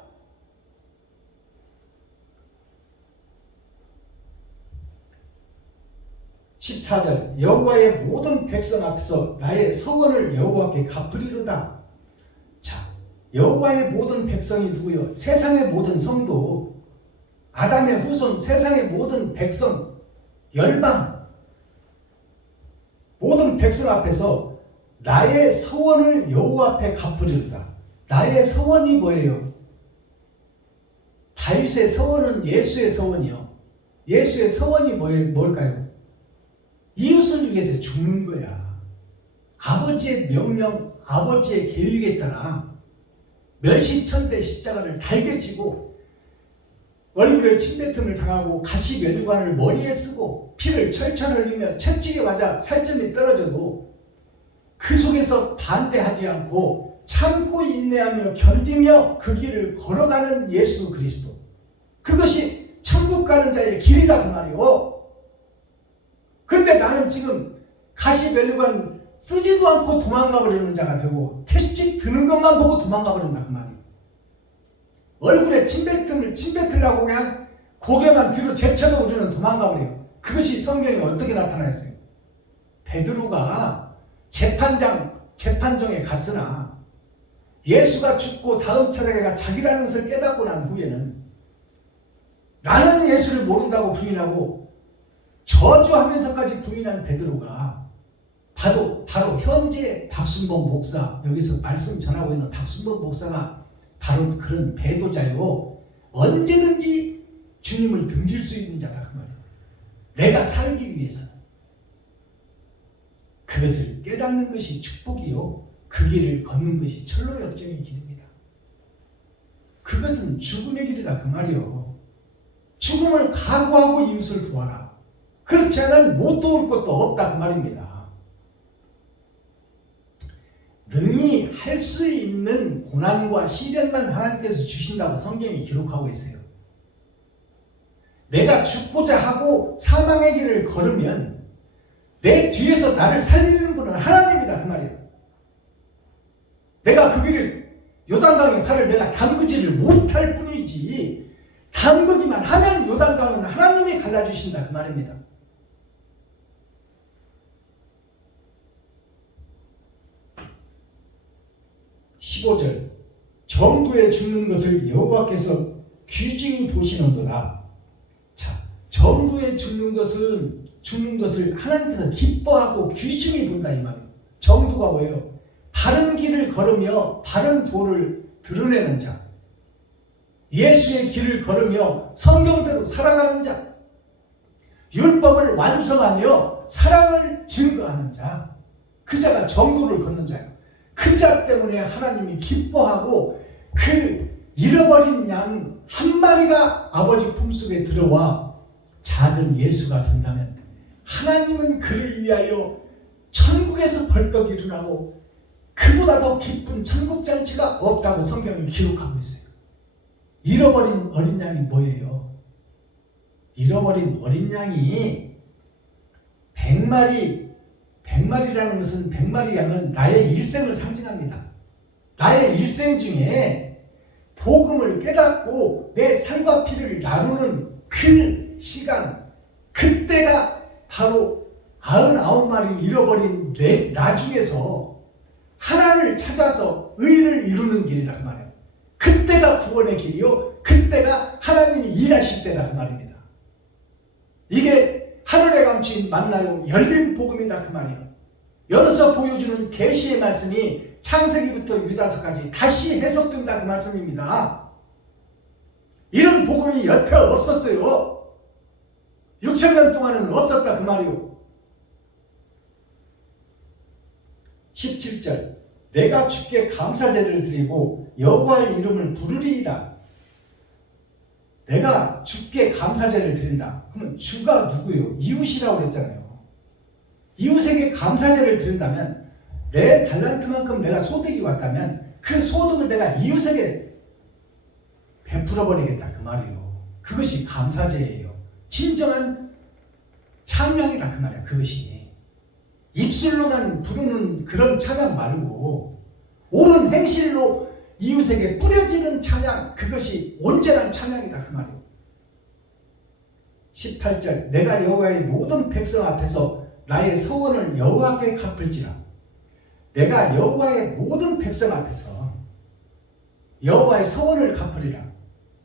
(14절) 여호와의 모든 백성 앞에서 나의 서원을 여호와께 갚으리로다. 자, 여호와의 모든 백성이 누구요? 세상의 모든 성도, 아담의 후손, 세상의 모든 백성, 열방, 모든 백성 앞에서 나의 서원을 여호와 앞에 갚으리로다. 나의 서원이 뭐예요? 다윗의 서원은 예수의 서원이요. 예수의 서원이 뭘까요? 이웃을 위해서 죽는 거야. 아버지의 명령, 아버지의 계획에 따라 멸시천대 십자가를 달게 지고 얼굴에 침뱉음을 당하고 가시면류관을 머리에 쓰고 피를 철철 흘리며 채찍에 맞아 살점이 떨어져도 그 속에서 반대하지 않고 참고 인내하며 견디며 그 길을 걸어가는 예수 그리스도. 그것이 천국 가는 자의 길이다 그 말이오. 근데 나는 지금 가시면류관 쓰지도 않고 도망가 버리는 자가 되고 채찍 드는 것만 보고 도망가 버린다 그 말이에요. 얼굴에 침뱉으려고 그냥 고개만 뒤로 제쳐도 우리는 도망가 버려요. 그것이 성경에 어떻게 나타나있어요? 베드로가 재판정에 갔으나 예수가 죽고 다음 차례가 자기라는 것을 깨닫고 난 후에는 나는 예수를 모른다고 부인하고 저주하면서까지 부인한 베드로가 바로 현재 박순범 목사, 여기서 말씀 전하고 있는 박순범 목사가 바로 그런 배도자요. 언제든지 주님을 등질 수 있는 자다 그 말이에요. 내가 살기 위해서는 그것을 깨닫는 것이 축복이요, 그 길을 걷는 것이 철로 역정의 길입니다. 그것은 죽음의 길이다 그 말이요. 죽음을 각오하고 이웃을 도와라. 그렇지 않으면 못 도울 것도 없다 그 말입니다. 능히 할 수 있는 고난과 시련만 하나님께서 주신다고 성경이 기록하고 있어요. 내가 죽고자 하고 사망의 길을 걸으면 내 뒤에서 나를 살리는 분은 하나님이다 그 말이에요. 내가 그 길을 요단강의 팔을 내가 담그지를 못할 뿐이지, 담그기만 하면 요단강은 하나님이 갈라주신다 그 말입니다. (15절) 정도에 죽는 것을 여호와께서 귀중히 보시는도다. 자, 정도에 죽는 것을 하나님께서 기뻐하고 귀중히 본다 이 말이에요. 정도가 뭐예요? 바른 길을 걸으며 바른 도를 드러내는 자, 예수의 길을 걸으며 성경대로 살아가는 자, 율법을 완성하며 사랑을 증거하는 자, 그 자가 정도를 걷는 자예요. 그 자 때문에 하나님이 기뻐하고 그 잃어버린 양 한 마리가 아버지 품속에 들어와 작은 예수가 된다면 하나님은 그를 위하여 천국에서 벌떡 일어나고 그보다 더 기쁜 천국잔치가 없다고 성경이 기록하고 있어요. 잃어버린 어린 양이 뭐예요? 잃어버린 어린 양이 100마리라는 것은 100마리 양은 나의 일생을 상징합니다. 나의 일생 중에 복음을 깨닫고 내 살과 피를 나누는 그 시간, 그때가 바로 99마리 잃어버린 나 중에서 하나를 찾아서 의를 이루는 길이다 그 말이에요. 그때가 구원의 길이요, 그때가 하나님이 일하실 때다 그 말입니다. 이게 하늘에 감추인 만나요 열린 복음이다 그 말이에요. 여기서 보여주는 계시의 말씀이 창세기부터 유다서까지 다시 해석된다 그 말씀입니다. 이런 복음이 여태 없었어요. 6,000년 동안은 없었다 그 말이요. 17절 내가 주께 감사제를 드리고 여호와의 이름을 부르리이다. 내가 주께 감사제를 드린다. 그러면 주가 누구예요? 이웃이라고 그랬잖아요. 이웃에게 감사제를 드린다면 내 달란트만큼 내가 소득이 왔다면 그 소득을 내가 이웃에게 베풀어 버리겠다 그 말이에요. 그것이 감사제예요. 진정한 찬양이다 그 말이야. 그것이 입술로만 부르는 그런 찬양 말고 옳은 행실로 이웃에게 뿌려지는 찬양, 그것이 온전한 찬양이다 그 말이에요. 18절 내가 여호와의 모든 백성 앞에서 나의 서원을 여호와께 갚을지라. 내가 여호와의 모든 백성 앞에서 여호와의 서원을 갚으리라.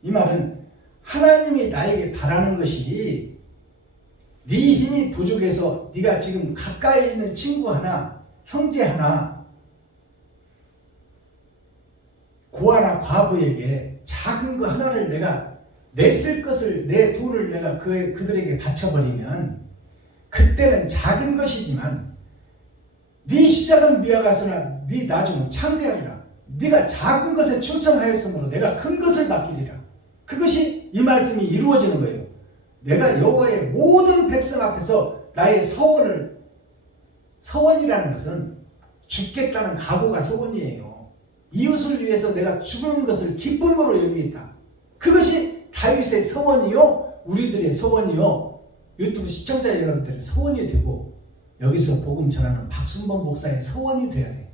이 말은 하나님이 나에게 바라는 것이 네 힘이 부족해서 네가 지금 가까이 있는 친구 하나, 형제 하나, 고아나 과부에게 작은 거 하나를 내가 냈을 것을, 내 돈을 내가 그들에게 바쳐버리면 그때는 작은 것이지만 네 시작은 미약하으나 네 나중은 창대하리라. 네가 작은 것에 충성하였으므로 내가 큰 것을 받기리라. 그것이 이 말씀이 이루어지는 거예요. 내가 여호와의 모든 백성 앞에서 나의 서원이라는 것은 죽겠다는 각오가 서원이에요. 이웃을 위해서 내가 죽는 것을 기쁨으로 여기겠다. 그것이 다윗의 서원이요, 우리들의 서원이요, 유튜브 시청자 여러분들의 서원이 되고 여기서 복음 전하는 박순범 목사의 서원이 되어야 돼요.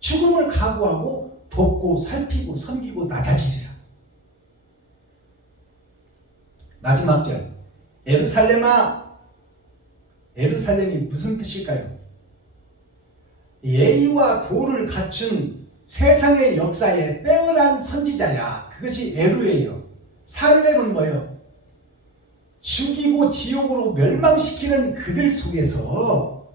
죽음을 각오하고 돕고 살피고 섬기고 낮아지리라. 마지막 절 예루살렘아. 예루살렘이 무슨 뜻일까요? 예의와 도를 갖춘 세상의 역사에 빼어난 선지자야. 그것이 에루예요. 살렘은 뭐예요? 죽이고 지옥으로 멸망시키는 그들 속에서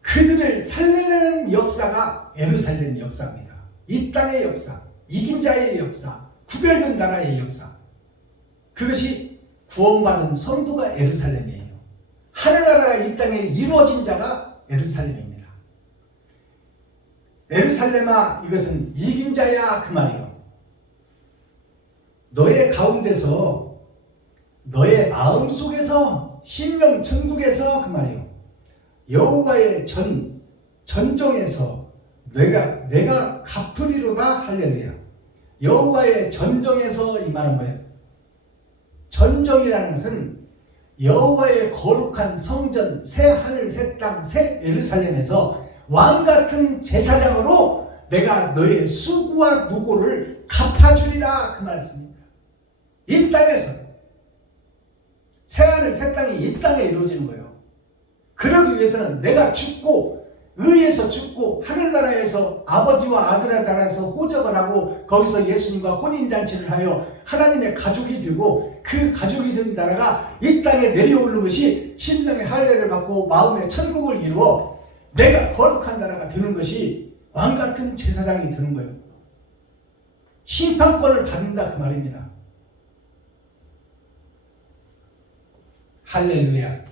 그들을 살려내는 역사가 예루살렘 역사입니다. 이 땅의 역사, 이긴 자의 역사, 구별된 나라의 역사. 그것이 구원받은 성도가 예루살렘이에요. 하늘나라가 이 땅에 이루어진 자가 예루살렘입니다. 예루살렘아, 이것은 이긴 자야, 그 말이요. 너의 가운데서, 너의 마음속에서, 심령 천국에서, 그 말이요. 여호와의 전정에서 내가 갚으리로다. 할렐루야. 여호와의 전정에서, 이 말은 뭐예요? 전정이라는 것은 여호와의 거룩한 성전, 새 하늘, 새 땅, 새 예루살렘에서 왕같은 제사장으로 내가 너의 수고와 노고를 갚아주리라, 그 말씀입니다. 이 땅에서 새 하늘, 새 땅이 이 땅에 이루어지는 거예요. 그러기 위해서는 내가 죽고, 의에서 죽고, 하늘나라에서 아버지와 아들의 나라에서 호적을 하고 거기서 예수님과 혼인잔치를 하여 하나님의 가족이 되고, 그 가족이 된 나라가 이 땅에 내려오는 것이 심령의 할례를 받고 마음의 천국을 이루어 내가 거룩한 나라가 되는 것이 왕같은 제사장이 되는 거예요. 심판권을 받는다, 그 말입니다. 할렐루야.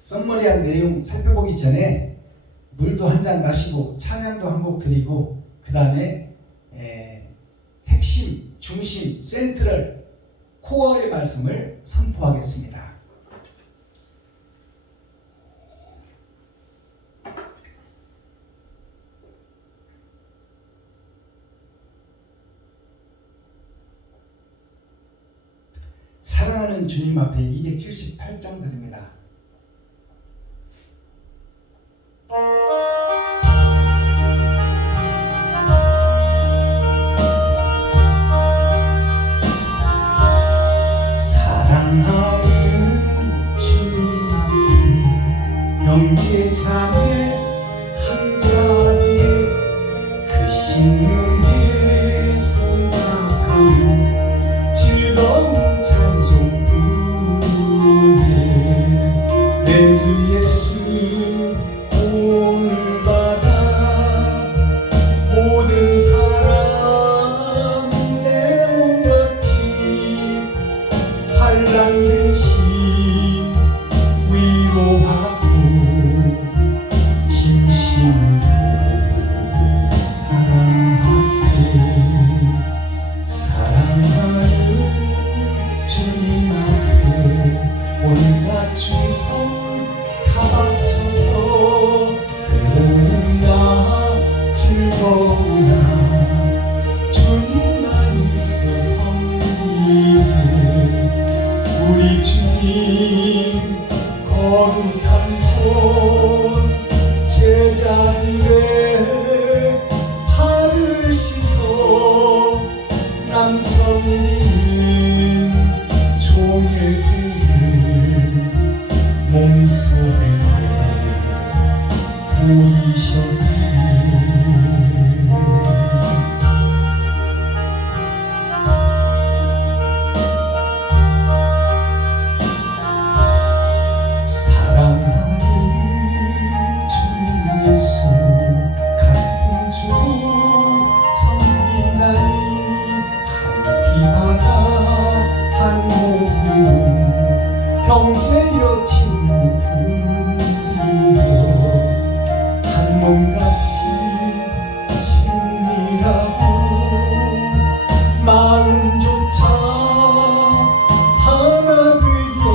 썸머리한 내용 살펴보기 전에 물도 한 잔 마시고 찬양도 한 곡 드리고, 그 다음에 핵심, 중심, 센트럴, 코어의 말씀을 선포하겠습니다. 사랑하는 주님 앞에 278장 드립니다. 사랑하는 주님 앞에 형제자매 한자리에 크신 은혜 생각하며 즐거운 찬송 부르네. 내 주 예수 오늘마다 모든 사람 내 몸같이 환난 근심 위로하고 진심으로 사랑하세. 사랑하는 주님 앞에 온갖 충성 다 바쳐서 외로우나 즐거우나 주님만 있어 섬기네. 우리 주님 거룩한 손 제자들의 발을 씻어 남성이는 종의 돌을 몸속에 보이셨네. 사랑하는 주님 예수 같은 주 섬기나니 한 비바다 한 모금 형제여 친구들이여 한 몸같이 친밀하고 마음조차 하나 되어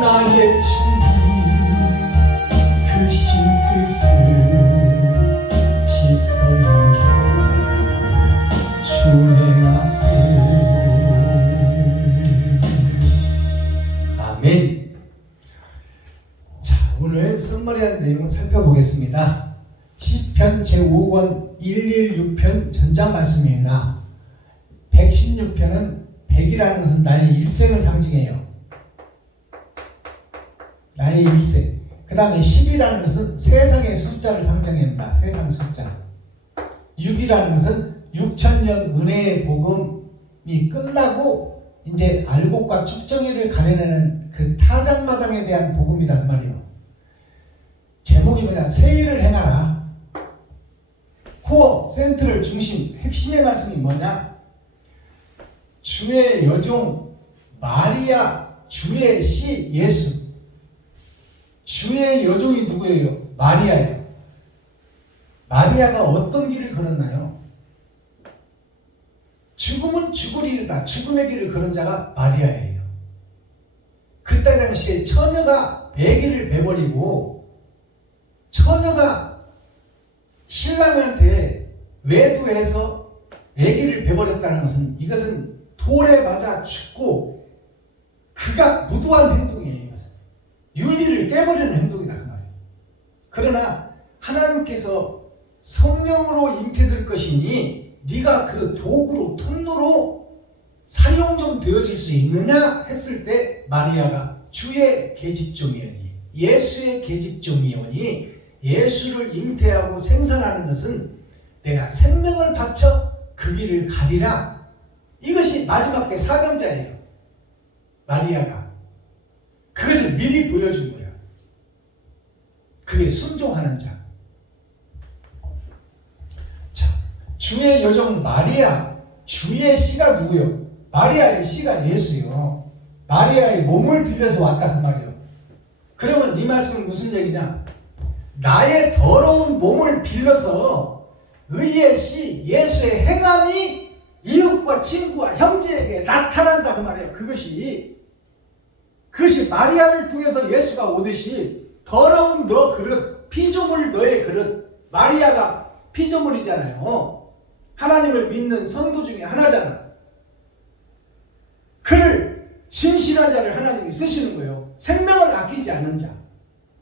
나의 주님 크신 뜻을 지성하여 순행하세. 아멘. 자, 오늘 선머리한 내용을 살펴보겠습니다. 시편 제5권 116편 전장 말씀입니다. 116편은 100이라는 것은 나의 일생을 상징해요. 나의 일생. 그 다음에 10이라는 것은 세상의 숫자를 상징합니다. 세상 숫자. 6이라는 것은 6천년 은혜의 복음이 끝나고 이제 알곡과 쭉정이를 가려내는 그 타작마당에 대한 복음이다 그 말이에요. 제목이 뭐냐? 세일을 행하라. 코어, 센트럴, 중심, 핵심의 말씀이 뭐냐? 주의 여종 마리아, 주의 씨 예수. 주의 여종이 누구예요? 마리아예요. 마리아가 어떤 길을 걸었나요? 죽음은 죽으리이다. 죽음의 길을 걸은 자가 마리아예요. 그때 당시에 처녀가 베개를 베버리고 처녀가 신랑한테 외도해서 베개를 베버렸다는 것은 이것은 돌에 맞아 죽고 그가 무도한 행동이에요. 이것은 윤리를 깨버리는 행동이다 그 말이에요. 그러나 하나님께서 성령으로 잉태될 것이니 네가 그 도구로 통로로 사용 좀 되어질 수 있느냐 했을 때 마리아가 주의 계집종이오니 예수의 계집종이오니 예수를 잉태하고 생산하는 것은 내가 생명을 바쳐 그 길을 가리라. 이것이 마지막 때 사명자예요. 마리아가 그것을 미리 보여준 거예요. 그게 순종하는 자. 자, 주의 여종 마리아, 주의 씨가 누구요? 마리아의 씨가 예수요. 마리아의 몸을 빌려서 왔다 그 말이에요. 그러면 이 말씀은 무슨 얘기냐? 나의 더러운 몸을 빌려서 의의 씨 예수의 행함이 이웃과 친구와 형제에게 나타난다 그 말이에요. 그것이 마리아를 통해서 예수가 오듯이 더러운 너 그릇, 피조물 너의 그릇. 마리아가 피조물이잖아요. 하나님을 믿는 성도 중에 하나잖아. 그를 신실한 자를 하나님이 쓰시는 거예요. 생명을 아끼지 않는 자.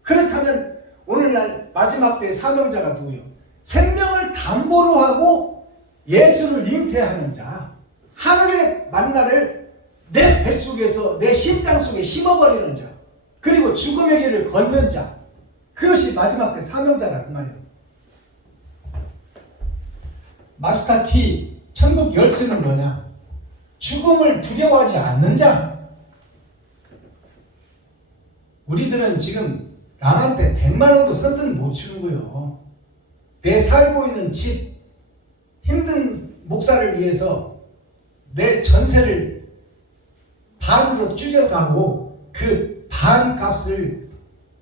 그렇다면 오늘날 마지막 때의 사명자가 누구요? 생명을 담보로 하고 예수를 잉태하는 자. 하늘의 만나를 내 뱃속에서 내 심장 속에 심어버리는 자. 그리고 죽음의 길을 걷는 자. 그것이 마지막 때 사명자라 그 말이에요. 마스터 키 천국 열쇠는 뭐냐? 죽음을 두려워하지 않는 자. 우리들은 지금 남한테 100만 원도 선뜻 못 주는 거예요. 내 살고 있는 집, 힘든 목사를 위해서 내 전세를 반으로 줄여가고 그 반값을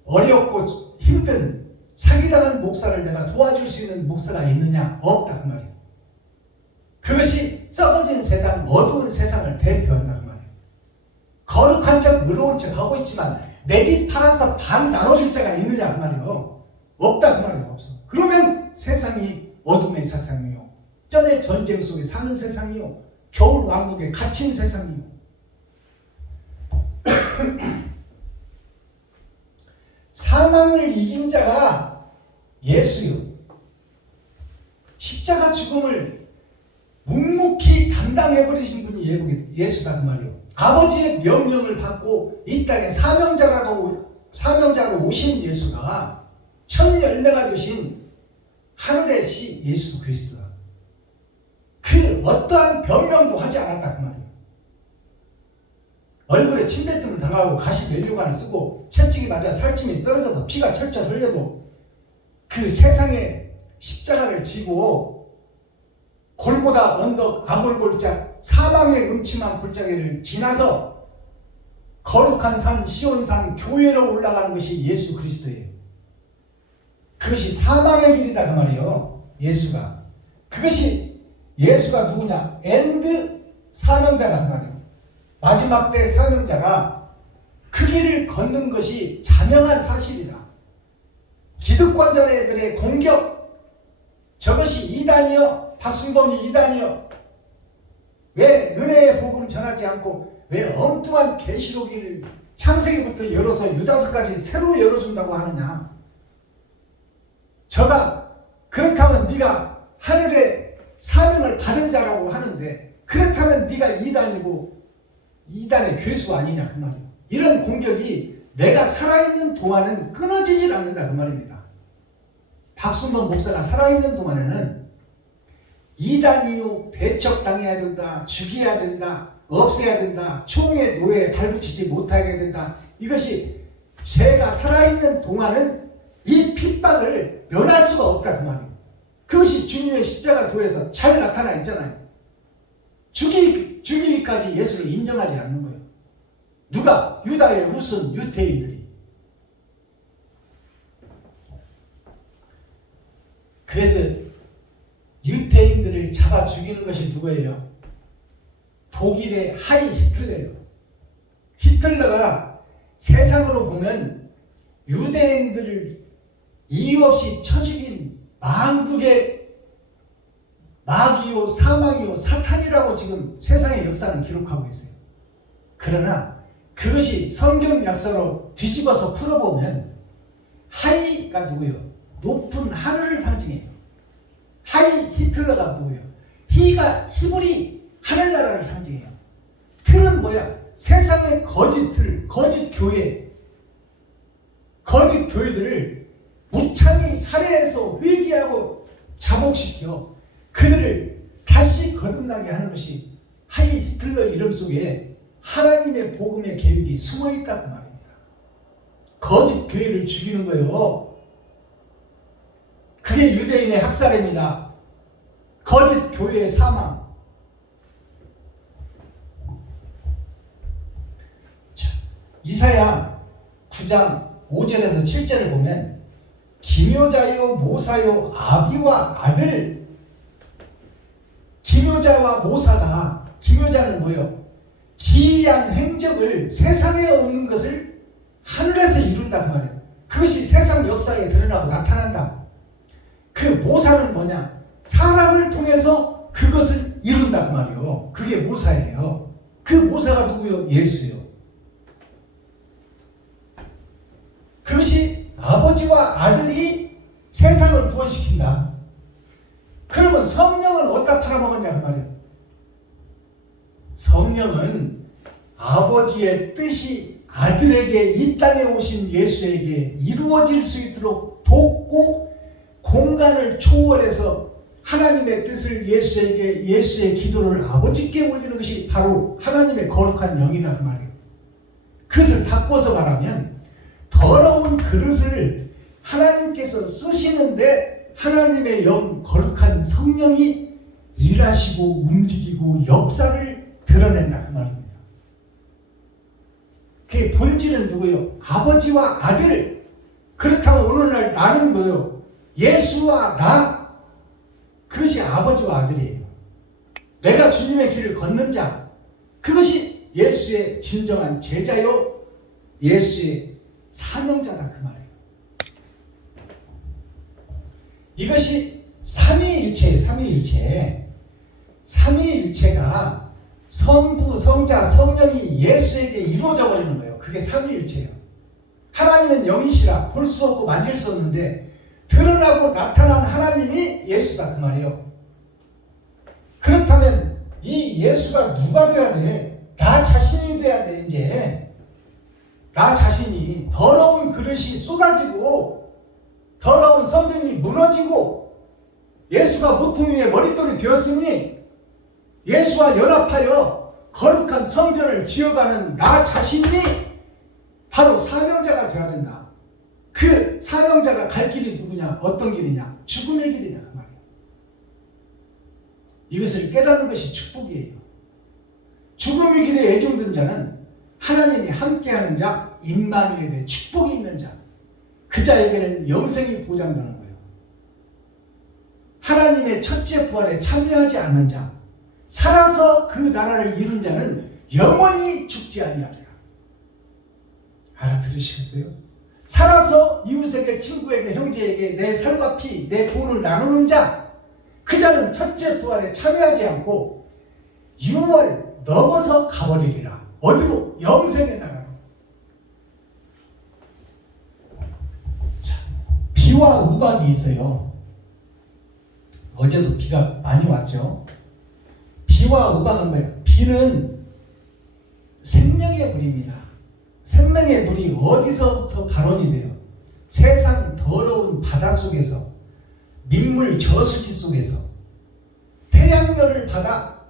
어렵고 힘든 사기당한 목사를 내가 도와줄 수 있는 목사가 있느냐? 없다 그 말이에요. 그것이 썩어진 세상, 어두운 세상을 대표한다 그 말이에요. 거룩한 척, 의로운 척 하고 있지만 내 집 팔아서 반 나눠줄 자가 있느냐 그 말이에요. 없다 그 말이에요. 없어. 그러면 세상이 어둠의 세상이요, 전의 전쟁 속에 사는 세상이요, 겨울 왕국에 갇힌 세상이요. 사망을 이긴 자가 예수요. 십자가 죽음을 묵묵히 감당해버리신 분이 예수다 그 말이에요. 아버지의 명령을 받고 이 땅에 사명자로 오신 예수가 첫 열매가 되신 하늘의 씨 예수 그리스도다. 그 어떠한 변명도 하지 않았다 그 말이에요. 얼굴에 침뱉음을 당하고 가시 면류관을 쓰고 채찍이 맞아 살찜이 떨어져서 피가 철철 흘려도 그 세상에 십자가를 지고 골고다 언덕 아골골짝 사망의 음침한 골짜기를 지나서 거룩한 산 시온산 교회로 올라가는 것이 예수 그리스도예요. 그것이 사망의 길이다 그 말이에요. 예수가. 그것이 예수가 누구냐? 엔드 사명자다 그 말이에요. 마지막 때 사명자가 그 길을 걷는 것이 자명한 사실이다. 기득권자들의 공격, 저것이 이단이요, 박순범이 이단이요, 왜 은혜의 복음 전하지 않고 왜 엉뚱한 계시록을 창세기부터 열어서 유다서까지 새로 열어준다고 하느냐? 저가 그렇다면 네가 하늘의 사명을 받은 자라고 하는데 그렇다면 네가 이단이고 이단의 괴수 아니냐 그 말이에요. 이런 공격이 내가 살아있는 동안은 끊어지질 않는다 그 말입니다. 박순범 목사가 살아있는 동안에는 이단 이후 배척당해야 된다, 죽여야 된다, 없애야 된다, 총에 노예에 발붙이지 못하게 된다. 이것이 제가 살아있는 동안은 이 핍박을 면할 수가 없다 그 말이에요. 그것이 주님의 십자가 도에서 잘 나타나 있잖아요. 죽이기까지 예수를 인정하지 않는 거예요. 누가? 유다의 우선 유대인들이. 그래서 유대인들을 잡아 죽이는 것이 누구예요? 독일의 하이 히틀러예요. 히틀러가 세상으로 보면 유대인들을 이유 없이 쳐 죽인 만국의 마귀요 사망이요 사탄이라고 지금 세상의 역사는 기록하고 있어요. 그러나 그것이 성경 역사로 뒤집어서 풀어보면 하이가 누구요? 높은 하늘을 상징해요. 하이 히틀러가 누구요? 히가 히브리 하늘나라를 상징해요. 틀은 뭐야? 세상의 거짓 틀, 거짓 교회, 거짓 교회들을 무참히 살해해서 회개하고 자복시켜 그들을 다시 거듭나게 하는 것이 하이 히틀러 이름 속에 하나님의 복음의 계획이 숨어있다고 말입니다. 거짓 교회를 죽이는 거예요. 그게 유대인의 학살입니다. 거짓 교회의 사망. 자, 이사야 9장 5절에서 7절을 보면 기묘자요 모사요 아비와 아들. 기묘자와 모사가, 기묘자는 뭐예요? 기이한 행적을 세상에 없는 것을 하늘에서 이룬다 그 말이에요. 그것이 세상 역사에 드러나고 나타난다. 그 모사는 뭐냐? 사람을 통해서 그것을 이룬다 그 말이에요. 그게 모사예요. 그 모사가 누구요? 예수요. 그것이 아버지와 아들이 세상을 구원시킨다. 그러면 성령은 어디다 팔아먹었냐 그 말이에요. 성령은 아버지의 뜻이 아들에게 이 땅에 오신 예수에게 이루어질 수 있도록 돕고 공간을 초월해서 하나님의 뜻을 예수에게, 예수의 기도를 아버지께 올리는 것이 바로 하나님의 거룩한 영이다 그 말이에요. 그것을 바꿔서 말하면 더러운 그릇을 하나님께서 쓰시는데 하나님의 영, 거룩한 성령이 일하시고 움직이고 역사를 드러낸다 그 말입니다. 그게 본질은 누구예요? 아버지와 아들. 그렇다면 오늘날 나는 뭐예요? 예수와 나. 그것이 아버지와 아들이에요. 내가 주님의 길을 걷는 자. 그것이 예수의 진정한 제자요, 예수의 사명자다 그 말이에요. 이것이 삼위일체예요. 삼위일체. 삼위일체가 성부, 성자, 성령이 예수에게 이루어져 버리는 거예요. 그게 삼위일체예요. 하나님은 영이시라 볼 수 없고 만질 수 없는데 드러나고 나타난 하나님이 예수다 그 말이에요. 그렇다면 이 예수가 누가 돼야 돼? 나 자신이 돼야 돼. 이제 나 자신이 더러운 그릇이 쏟아지고 더러운 성전이 무너지고 예수가 모퉁이 위에 머릿돌이 되었으니 예수와 연합하여 거룩한 성전을 지어가는 나 자신이 바로 사명자가 되어야 된다. 그 사명자가 갈 길이 누구냐? 어떤 길이냐? 죽음의 길이다 그 말이에요. 이것을 깨닫는 것이 축복이에요. 죽음의 길에 애종된 자는 하나님이 함께하는 자, 임마누엘의 축복이 있는 자, 그 자에게는 영생이 보장되는 거예요. 하나님의 첫째 부활에 참여하지 않는 자, 살아서 그 나라를 이룬 자는 영원히 죽지 아니하리라. 알아들으시겠어요? 살아서 이웃에게, 친구에게, 형제에게 내 살과 피, 내 돈을 나누는 자, 그 자는 첫째 부활에 참여하지 않고 6월 넘어서 가버리리라. 어디로? 영생의 나라로. 자, 비와 우박이 있어요. 어제도 비가 많이 왔죠. 비와 우박은 뭐예요? 비는 생명의 불입니다. 생명의 물이 어디서부터 발원이 돼요? 세상 더러운 바닷속에서, 민물 저수지 속에서 태양열을 받아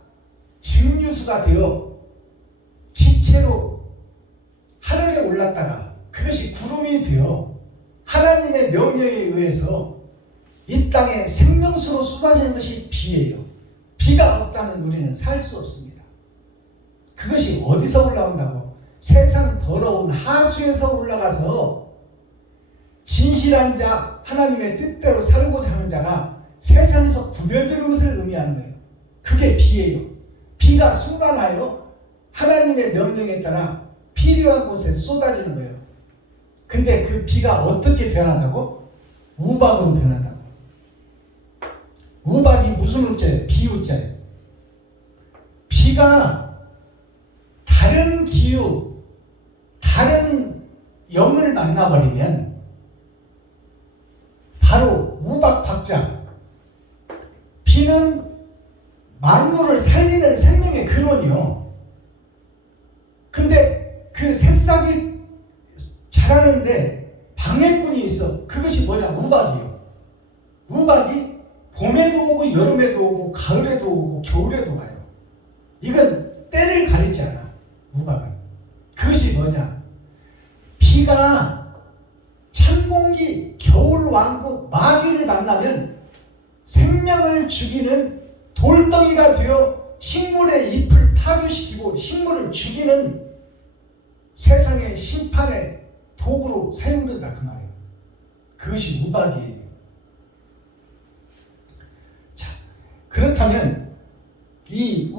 증류수가 되어 기체로 하늘에 올랐다가 그것이 구름이 되어 하나님의 명령에 의해서 이 땅에 생명수로 쏟아지는 것이 비예요. 비가 없다면 우리는 살 수 없습니다. 그것이 어디서 올라온다고? 세상 더러운 하수에서 올라가서 진실한 자, 하나님의 뜻대로 살고자 하는 자가 세상에서 구별되는 것을 의미하는 거예요. 그게 비예요. 비가 쏟아나요. 하나님의 명령에 따라 필요한 곳에 쏟아지는 거예요. 근데 그 비가 어떻게 변한다고? 우박으로 변한다고. 우박이 무슨 우자예요? 비우자예요. 비가 다른 기후, 다른 영을 만나버리면 바로 우박 박자. 비는 만물을 살리는 생명의 근원이요. 근데 그 새싹이 자라는데 방해꾼이 있어. 그것이 뭐냐? 우박이요. 우박이 봄에도 오고 여름에도 오고 가을에도 오고 겨울에도 와요. 이건 때를 가리지 않아. 우박은. 그것이 뭐냐? 비가 찬 공기, 겨울 왕국 마귀를 만나면 생명을 죽이는 돌덩이가 되어 식물의 잎을 파괴시키고 식물을 죽이는 세상의 심판의 도구로 사용된다 그 말이에요. 그것이 우박이에요. 자, 그렇다면 이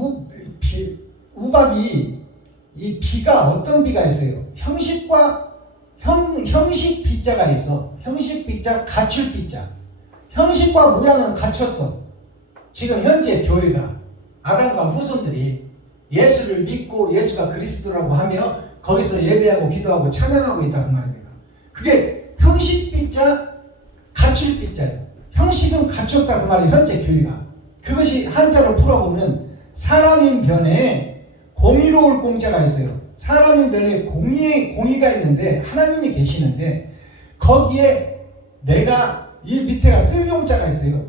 우박이 이 비가 어떤 비가 있어요? 형식 비자가 있어. 형식 비자, 갖출 비자. 형식과 모양은 갖췄어. 지금 현재 교회가 아담과 후손들이 예수를 믿고 예수가 그리스도라고 하며 거기서 예배하고 기도하고 찬양하고 있다 그 말입니다. 그게 형식 빗자, 갖출 빗자예요. 형식은 갖췄다 그 말이에요. 현재 교회가. 그것이 한자로 풀어보면 사람인 변에 공의로울 공자가 있어요. 사람인 변에 공의가 있는데 하나님이 계시는데 거기에 내가 이 밑에가 쓸용자가 있어요.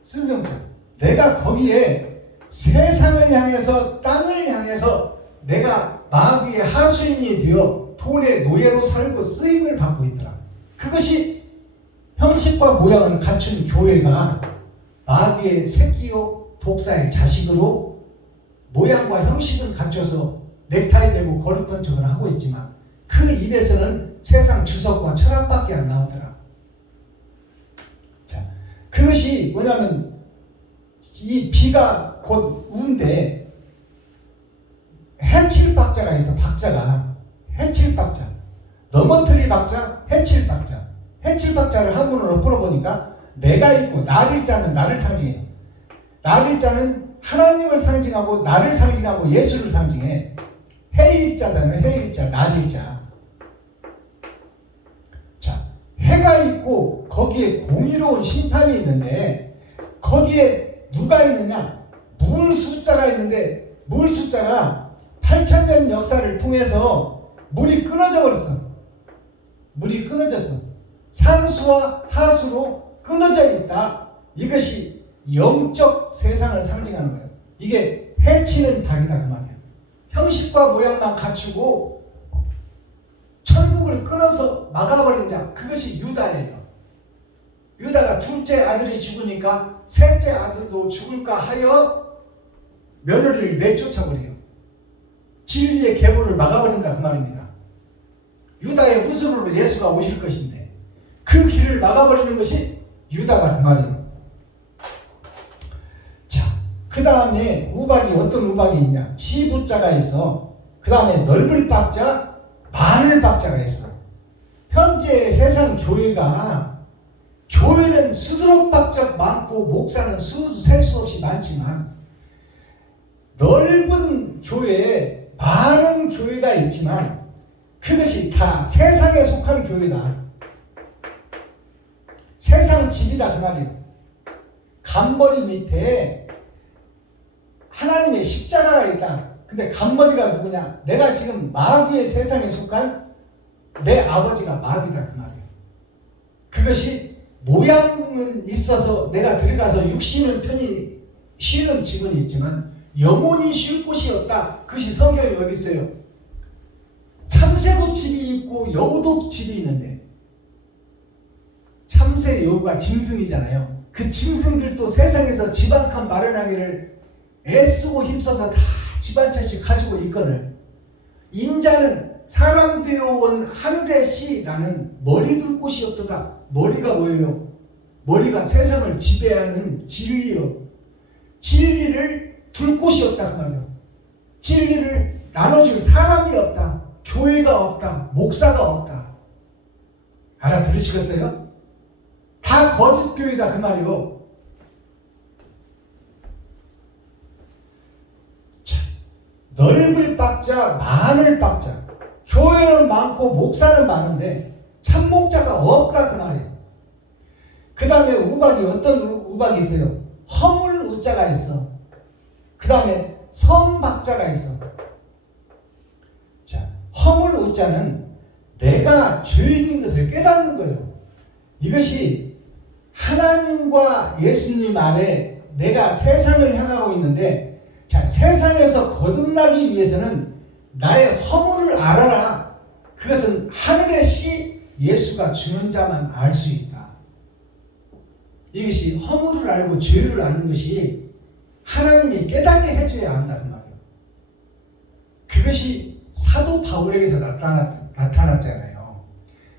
쓸용자. 내가 거기에 세상을 향해서 땅을 향해서 내가 마귀의 하수인이 되어 돈의 노예로 살고 쓰임을 받고 있더라. 그것이 형식과 모양을 갖춘 교회가 마귀의 새끼요 독사의 자식으로 모양과 형식은 갖춰서 넥타이 메고 거룩한 척을 하고 있지만 그 입에서는 세상 주석과 철학밖에 안 나오더라. 자, 그것이 뭐냐면 이 비가 곧 우인데 해칠 박자가 있어. 박자가 해칠 박자, 넘어뜨릴 박자, 해칠 박자. 해칠 박자를 한문으로 풀어보니까 내가 있고 날일자는 나를 상징해요. 날일자는 하나님을 상징하고 나를 상징하고 예수를 상징해. 해일자다는 해일자, 날일자. 자, 해가 있고 거기에 공의로운 심판이 있는데 거기에 누가 있느냐? 물 숫자가 있는데 물 숫자가 8,000년 역사를 통해서 물이 끊어져 버렸어. 물이 끊어졌어. 상수와 하수로 끊어져 있다. 이것이 영적 세상을 상징하는 거예요. 이게 해치는 닭이다 그 말이에요. 형식과 모양만 갖추고 천국을 끊어서 막아버린 자, 그것이 유다예요. 유다가 둘째 아들이 죽으니까 셋째 아들도 죽을까 하여 며느리를 내쫓아버려요. 진리의 계보를 막아버린다 그 말입니다. 유다의 후손으로 예수가 오실 것인데 그 길을 막아버리는 것이 유다다 그 말이에요. 자, 그 다음에 우박이 어떤 우박이 있냐? 지부자가 있어. 그 다음에 넓을 박자, 많을 박자가 있어. 현재 세상 교회는 수두룩 박자 많고 목사는 셀 수 없이 많지만 넓은 교회에 많은 교회가 있지만 그것이 다 세상에 속한 교회다. 세상 집이다 그 말이에요. 간머리 밑에 하나님의 십자가가 있다. 근데 간머리가 누구냐? 내가 지금 마귀의 세상에 속한 내 아버지가 마귀다 그 말이에요. 그것이 모양은 있어서 내가 들어가서 육신은 편히 쉬는 집은 있지만 영혼이 쉴 곳이 없다. 그것이 성경에 어디 있어요? 참새도 집이 있고 여우도 집이 있는데, 참새 여우가 짐승이잖아요. 그 짐승들도 세상에서 집 한 칸 마련하기를 애쓰고 힘써서 다 집 한 채씩 가지고 있거늘, 인자는 사람 되어온 하늘의 씨, 나는 머리 둘 곳이 없도다. 머리가 뭐예요? 머리가 세상을 지배하는 진리요. 진리를 둘 곳이 없다 그 말이에요. 진리를 나눠줄 사람이 없다. 교회가 없다. 목사가 없다. 알아들으시겠어요? 다 거짓 교회다 그 말이요. 자, 넓을 박자, 많을 박자. 교회는 많고 목사는 많은데 참목자가 없다 그 말이에요. 그 다음에 우박이 어떤 우박이 있어요? 허물 우자가 있어. 그 다음에 성박자가 있어. 자, 허물 우자는 내가 죄인인 것을 깨닫는 거예요. 이것이 하나님과 예수님 아래 내가 세상을 향하고 있는데, 자, 세상에서 거듭나기 위해서는 나의 허물을 알아라. 그것은 하늘의 씨 예수가 주는 자만 알 수 있다. 이것이 허물을 알고 죄를 아는 것이 하나님이 깨닫게 해줘야 한다 그 말이에요. 그것이 사도 바울에게서 나타났잖아요.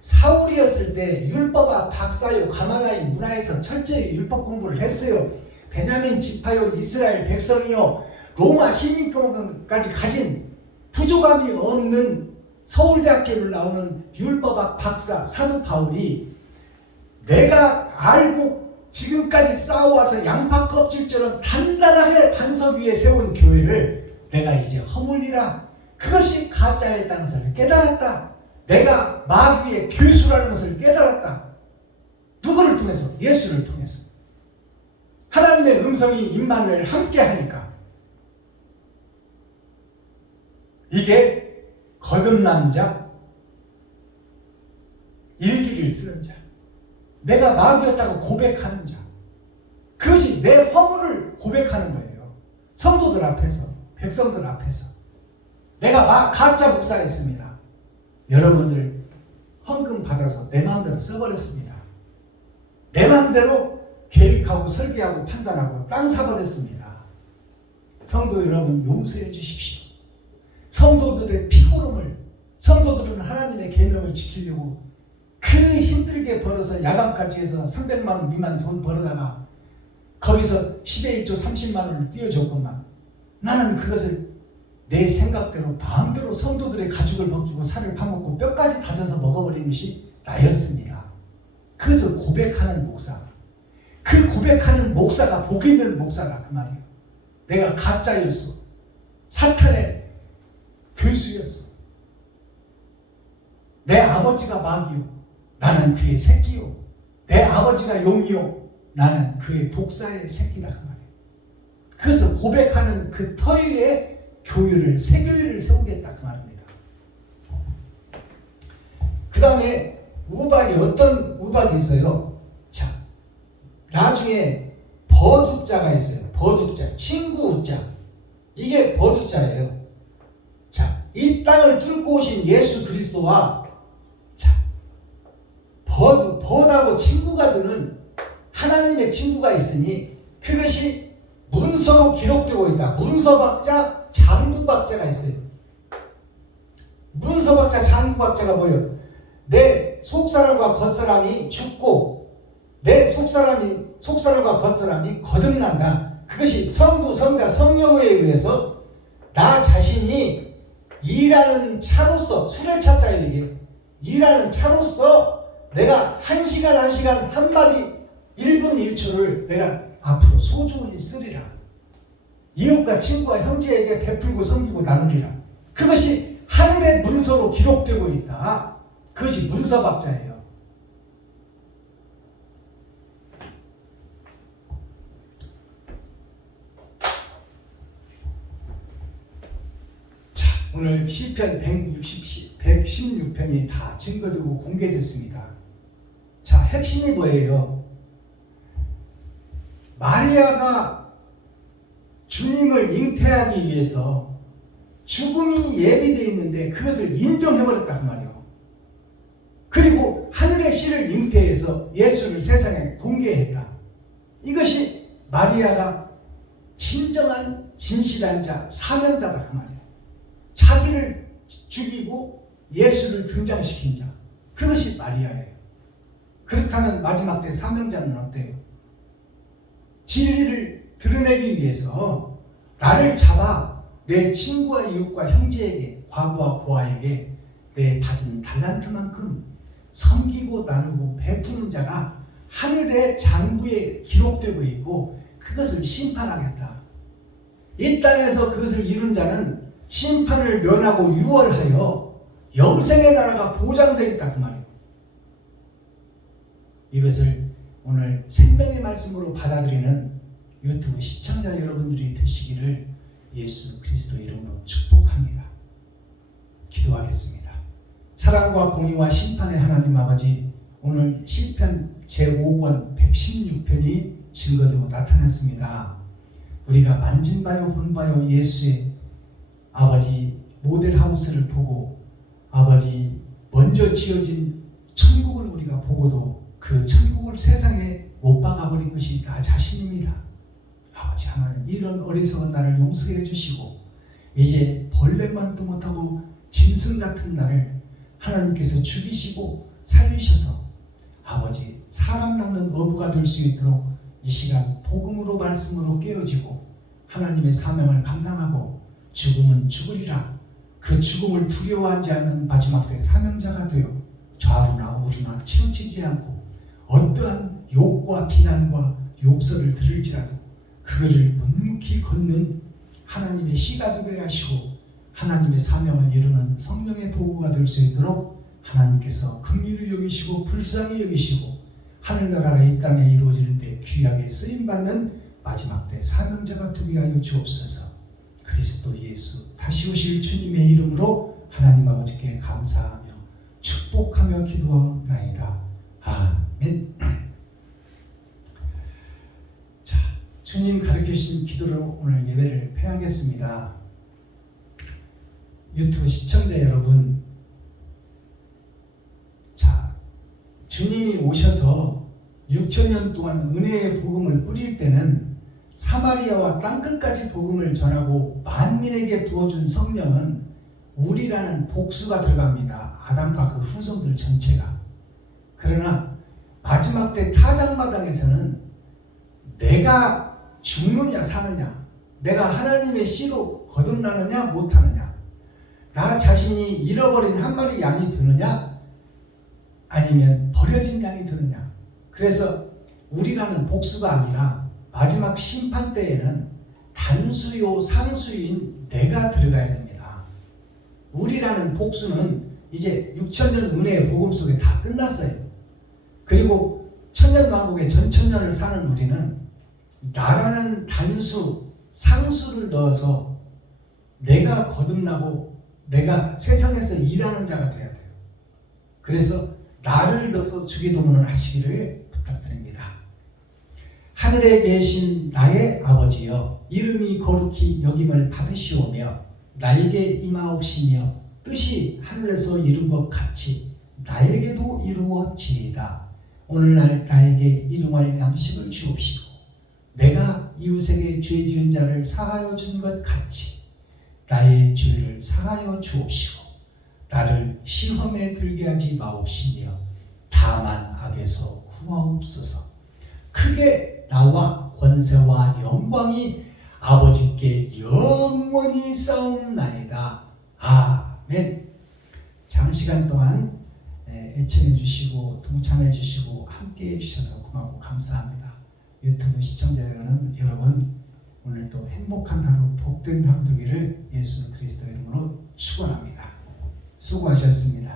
사울이었을 때 율법아 박사요 가말라의 문화에서 철저히 율법 공부를 했어요. 베냐민 지파요 이스라엘 백성이요 로마 시민권까지 가진 부족함이 없는 서울대학교를 나오는 율법학 박사 사도 바울이 내가 알고 지금까지 쌓아와서 양파 껍질처럼 단단하게 반석 위에 세운 교회를 내가 이제 허물리라. 그것이 가짜였다는 것을 깨달았다. 내가 마귀의 교수라는 것을 깨달았다. 누구를 통해서? 예수를 통해서. 하나님의 음성이 임마누엘 함께 하니까. 이게 거듭난 자, 일기를 쓰는 자, 내가 마귀였다고 고백하는 자, 그것이 내 허물을 고백하는 거예요. 성도들 앞에서, 백성들 앞에서. 내가 가짜 목사였습니다. 여러분들 헌금 받아서 내 마음대로 써버렸습니다. 내 마음대로 계획하고 설계하고 판단하고 땅 사버렸습니다. 성도 여러분 용서해 주십시오. 성도들의 피고름을, 성도들은 하나님의 계명을 지키려고 그 힘들게 벌어서 야간까지 해서 300만 원 미만 돈 벌어다가 거기서 10의 1조 30만 원을 띄워줬건만 나는 그것을 내 생각대로 마음대로 성도들의 가죽을 벗기고 살을 파먹고 뼈까지 다져서 먹어버린 것이 나였습니다. 그래서 고백하는 목사, 그 고백하는 목사가 복 있는 목사다 그 말이에요. 내가 가짜였어. 사탄의 교수였어. 내 아버지가 마귀요, 나는 그의 새끼요. 내 아버지가 용이요, 나는 그의 독사의 새끼다 그 말이에요. 그래서 고백하는 그 터위에 교회를, 새 교회를 세우겠다 그 말입니다. 그 다음에 우박이 어떤 우박이 있어요? 자, 나중에 버두자가 있어요. 버두자, 친구 우자. 이게 버두자예요. 자, 이 땅을 뚫고 오신 예수 그리스도와 자, 버하고 친구가 되는 하나님의 친구가 있으니 그것이 문서로 기록되고 있다. 문서박자, 장부박자가 있어요. 문서박자, 장부박자가 뭐예요? 내 속사람과 겉사람이 죽고 내 속사람과 겉사람이 거듭난다. 그것이 성부, 성자, 성령에 의해서 나 자신이 일하는 차로서, 수레차자예요 이게. 일하는 차로서 내가 한 시간 한마디 1분 1초를 내가 앞으로 소중히 쓰리라. 이웃과 친구와 형제에게 베풀고 섬기고 나누리라. 그것이 하늘의 문서로 기록되고 있다. 그것이 문서박자예요. 오늘 시편 116편이 다 증거되고 공개됐습니다. 자, 핵심이 뭐예요? 마리아가 주님을 잉태하기 위해서 죽음이 예비되어 있는데 그것을 인정해버렸다 그 말이에요. 그리고 하늘의 씨를 잉태해서 예수를 세상에 공개했다. 이것이 마리아가 진정한 진실한 자, 사명자다 그 말이에요. 자기를 죽이고 예수를 등장시킨 자, 그것이 마리아예요. 그렇다면 마지막 때 사명자는 어때요? 진리를 드러내기 위해서 나를 잡아 내 친구와 이웃과 형제에게, 과부와 고아에게 내 받은 달란트만큼 섬기고 나누고 베푸는 자가 하늘의 장부에 기록되고 있고 그것을 심판하겠다. 이 땅에서 그것을 이룬 자는 심판을 면하고 유월하여 영생의 나라가 보장되어 있다 그 말이에요. 이것을 오늘 생명의 말씀으로 받아들이는 유튜브 시청자 여러분들이 되시기를 예수 그리스도 이름으로 축복합니다. 기도하겠습니다. 사랑과 공의와 심판의 하나님 아버지, 오늘 시편 제5권 116편이 증거되고 나타났습니다. 우리가 만진 바요 본 바요 예수의 아버지 모델하우스를 보고 아버지 먼저 지어진 천국을 우리가 보고도 그 천국을 세상에 못 박아버린 것이 나 자신입니다. 아버지 하나님, 이런 어리석은 나를 용서해 주시고 이제 벌레만도 못하고 짐승 같은 나를 하나님께서 죽이시고 살리셔서 아버지 사람 낳는 어부가 될 수 있도록 이 시간 복음으로 말씀으로 깨어지고 하나님의 사명을 감당하고 죽음은 죽으리라, 그 죽음을 두려워하지 않는 마지막 때 사명자가 되어 좌우나 우르나 치우치지 않고 어떠한 욕과 비난과 욕설을 들을지라도 그거를 묵묵히 걷는 하나님의 씨가 되게 하시고 하나님의 사명을 이루는 성령의 도구가 될 수 있도록 하나님께서 긍휼히 여기시고 불쌍히 여기시고 하늘나라가 이 땅에 이루어지는데 귀하게 쓰임받는 마지막 때 사명자가 되게 하여 주옵소서. 그리스도 예수 다시 오실 주님의 이름으로 하나님 아버지께 감사하며 축복하며 기도하옵나이다. 아멘. 자, 주님 가르쳐주신 기도로 오늘 예배를 폐하겠습니다. 유튜브 시청자 여러분, 자, 주님이 오셔서 6,000년 동안 은혜의 복음을 뿌릴 때는 사마리아와 땅끝까지 복음을 전하고 만민에게 부어준 성령은 우리라는 복수가 들어갑니다. 아담과 그 후손들 전체가. 그러나 마지막 때 타작마당에서는 내가 죽느냐 사느냐, 내가 하나님의 씨로 거듭나느냐 못하느냐, 나 자신이 잃어버린 한 마리 양이 되느냐 아니면 버려진 양이 되느냐. 그래서 우리라는 복수가 아니라 마지막 심판 때에는 단수요 상수인 내가 들어가야 됩니다. 우리라는 복수는 이제 6,000년 은혜의 복음 속에 다 끝났어요. 그리고 천년왕국의 전천년을 사는 우리는 나라는 단수 상수를 넣어서 내가 거듭나고 내가 세상에서 일하는 자가 되어야 돼요. 그래서 나를 넣어서 주기도문을 하시기를 부탁드립니다. 하늘에 계신 나의 아버지여, 이름이 거룩히 여김을 받으시오며 나에게 임하옵시며 뜻이 하늘에서 이룬 것 같이 나에게도 이루어지이다. 오늘날 나에게 일용할 양식을 주옵시고 내가 이웃에게 죄 지은 자를 사하여 준 것 같이 나의 죄를 사하여 주옵시고 나를 시험에 들게 하지 마옵시며 다만 악에서 구하옵소서. 크게 나와 권세와 영광이 아버지께 영원히 싸움나이다. 아멘. 장시간 동안 애청해 주시고 동참해 주시고 함께 해 주셔서 고맙고 감사합니다. 유튜브 시청자 여러분, 오늘도 행복한 하루, 복된 하루 되기를 예수 그리스도 이름으로 축원합니다. 수고하셨습니다.